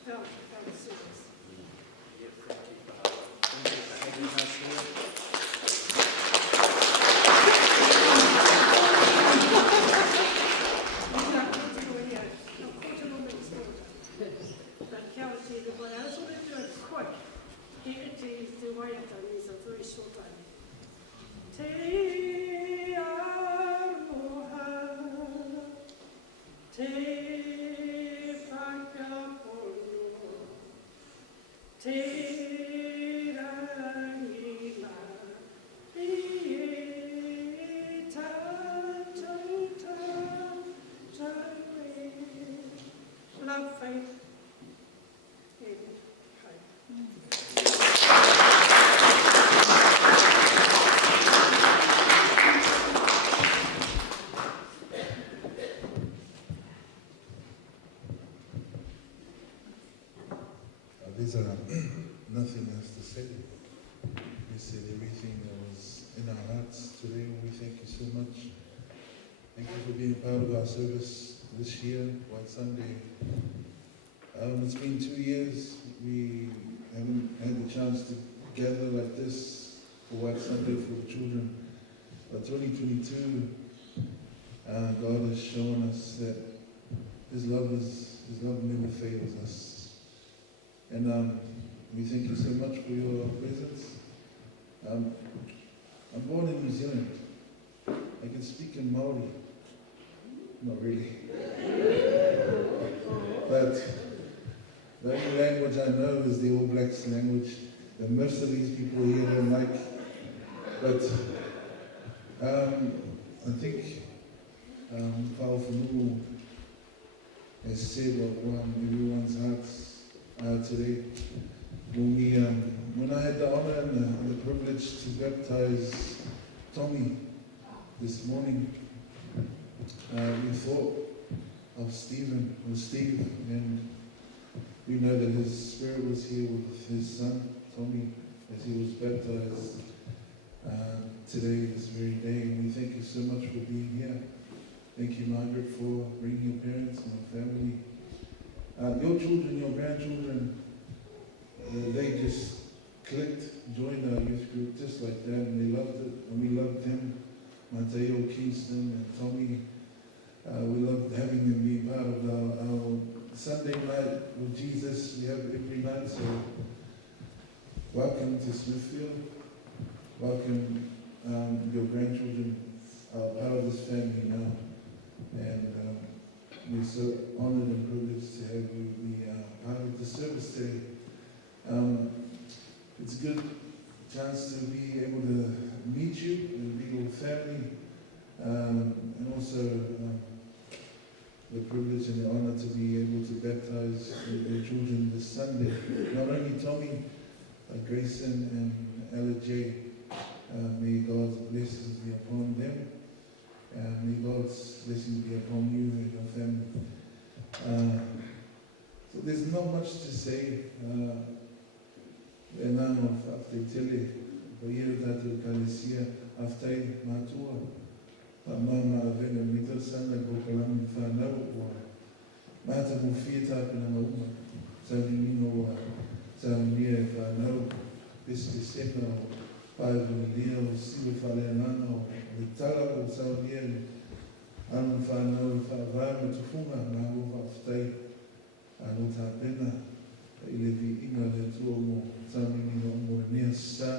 service. Yeah, thank you for having us here. Te aroha, te whakapono, te rangila, e tātou love, faith, and hope. There's nothing else to say. We said everything that was in our hearts today. We thank you so much. Thank you for being part of our service this year, White Sunday. It's been 2 years. We haven't had the chance to gather like this for White Sunday for the children. But 2022, God has shown us that His love never fails us. And we thank you so much for your presence. I'm born in New Zealand. I can speak in Maori. Not really. But the only language I know is the All Blacks language that most of these people here don't like. But I think Pao Fununu has said what won everyone's hearts today. When I had the honor and the privilege to baptize Tommy this morning, we thought of Steve, and we know that his spirit was here with his son, Tommy, as he was baptized today, this very day. And we thank you so much for being here. Thank you, Margaret, for bringing your parents and your family. Your children, your grandchildren, they just clicked, joined our youth group just like that, and they loved it, and we loved them. Mateo, Kingston, and Tommy, we loved having them be part of our Sunday night with Jesus. We have every night, so welcome to Smithfield. Welcome your grandchildren are part of this family now, and we're so honored and privileged to have you be part of the service today. It's a good chance to be able to meet you and be your family, and also the privilege and the honor to be able to baptize your children this Sunday. Not only Tommy, but Grayson and Ella J. May God's blessings be upon them. May God's blessings be upon you and your family. So there's not much to say. After tele, Boyer Tatu Kalesia, after Matua, Mama Avena Mito Sana Gokalam Fanao, Mata Mufita Panama, Samino, Samia Fanao, Piscina, Five Leo, Silvalenano, Vitala, Saudien, Anfano, Favama to Fuma, Nao after Anota Pena. Ile viinga le tuomo tamini no monesa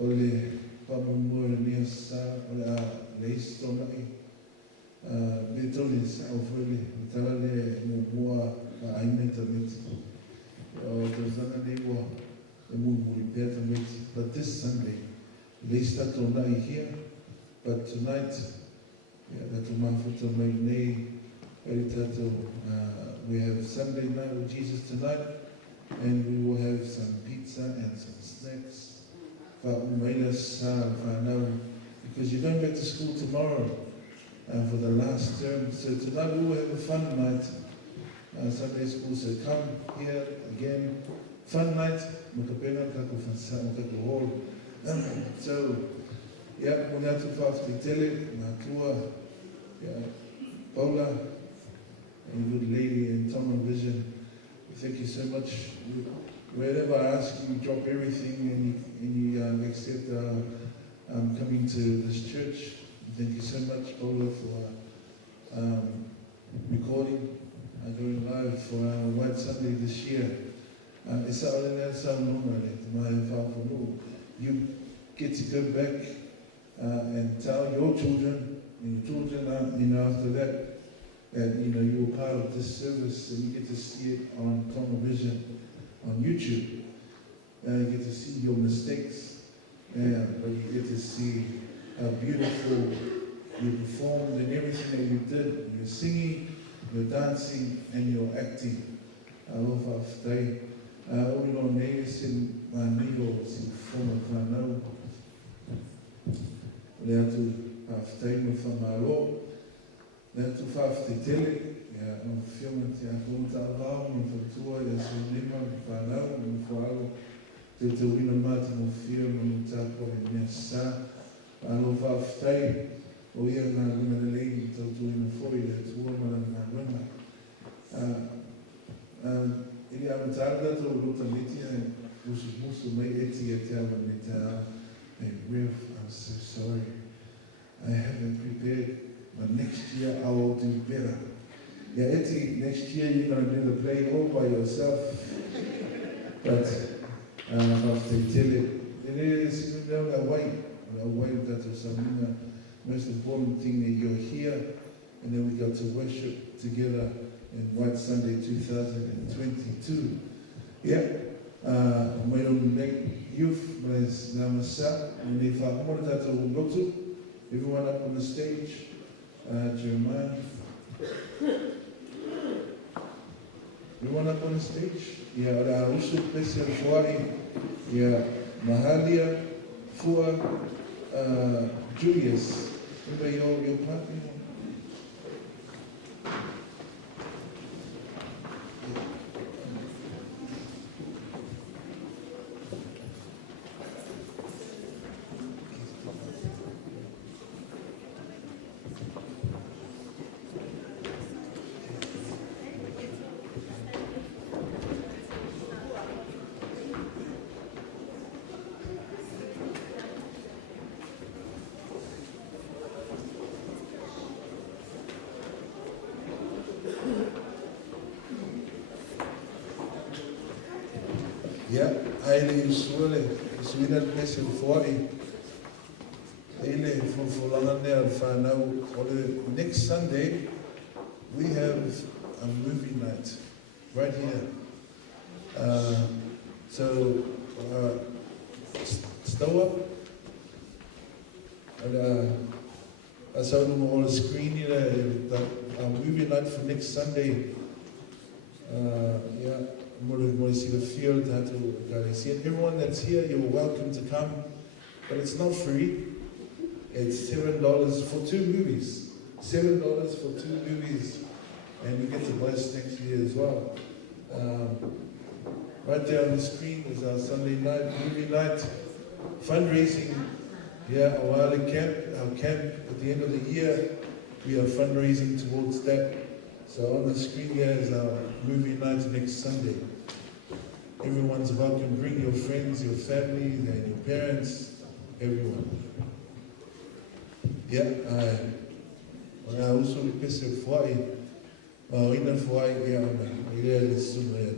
ole papa monesa ole a leistomai betolis aufole tala but this Sunday. Least that tonight here, but tonight, we have Sunday night with Jesus tonight, and we will have some pizza and some snacks. Because you're going back to school tomorrow for the last term. So tonight we will have a fun night. Sunday school, so come here again. Fun night. So, yeah, when I took off the tele, Paula, and good lady, and Tom and Vision, thank you so much. Wherever I ask you, drop everything and you accept coming to this church. Thank you so much, Paula, for recording, going live for White Sunday this year. You get to go back and tell your children and your children, after that, you were part of this service, and you get to see it on television, on YouTube. You get to see your mistakes, but you get to see how beautiful you performed and everything that you did. You're singing, you're dancing, and you're acting. I love our day. All on names in my amigos in form of whanau. Lea tu whawhtai me whamaro. Lea tu whawhtai tele. Ia on whiwhionga te akonta awao, me whautua, ia so nema, me whanau, me whaalo. Te te wina mati mo whio, me tāko e mea sā. Alo whawhtai, o ia ngā wina lelei, tau tuina whoi, lea tua mana ngā wina. Ili amatarda to luta litia musu mai eti awa nita. Hey Rev, I'm so sorry. I haven't prepared, but next year I will do better. Yeah, eti, next year you're gonna do the play all by yourself. But after tell it is a way that was the most important thing that you're here, and then we got to worship together in White Sunday 2022. Yeah, my own youth, mas namasa, and if I wanted that to everyone up on the stage, Jeremiah. Everyone up on the stage? Yeah, also Special Fuari, yeah, Mahalia, Fua, Julius. Remember your party? Ja, heilige Schule, is weer een beetje voor die. Hele voor langer van now. On the next Sunday, we have a movie night right here. So, stow up. And I saw them on the screen here, a movie night for next Sunday. Yeah. More see the field, how to see it. Everyone that's here, you're welcome to come, but it's not free. It's $7 for 2 movies. $7 for 2 movies, and you get to bless next year as well. Right there on the screen is our Sunday night, movie night, fundraising. Yeah, Awali Camp, our camp at the end of the year, we are fundraising towards that. So on the screen here is our movie night next Sunday. Everyone's welcome. Bring your friends, your family, and your parents, everyone. Yeah, I also requested Hawaii. Ina Hawaii, yeah,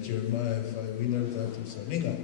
Jeremiah, Ina Tatu Saninga.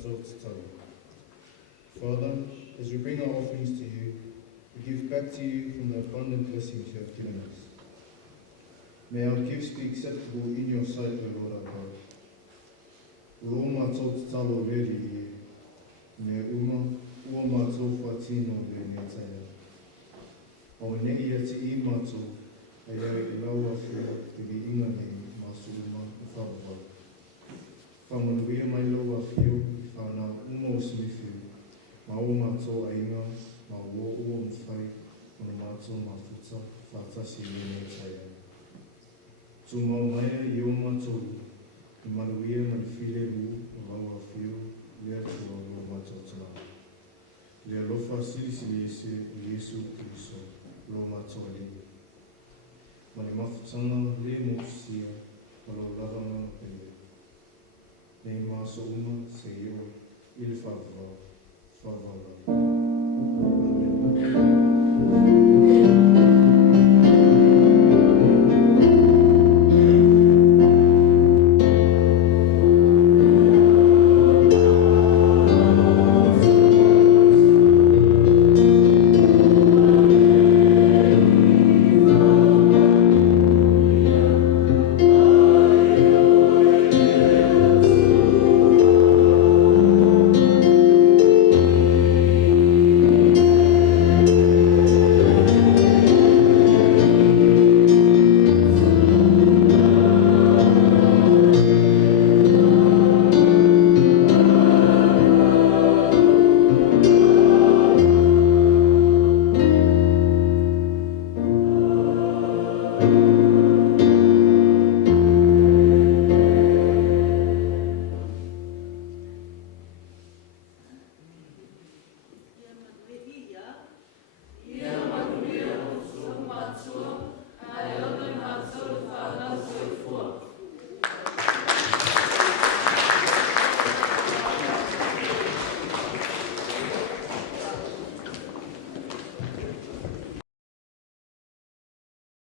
Tatou Te Tau. Father, as we bring our offerings to you, we give back to you from the abundant blessings you have given us. May our gifts be acceptable in your sight, O Lord our God. Ua mātou te talo reri I me ua mātou whatino re mea taia. O nei ati I mātou, a iau I laua whia te li inga nei māsu uma o whawawau. Whamanuia mai laua whio I whanau uma o simiwhiu, ma o mātou a inga, ma ua mwhai, o na mātou mawhuta, whātasi re mea taia. Tū mau maia I o mātou, I maruia mai while ru o laua whio, lea tua o mātou tana. Lea lofa siri ese o Yesu Kiriso, lo mātou alini. Mani mawhutanga le motusia, o lo laranga pene. Nei māso uma se ioi, I le whawawau, whawawau.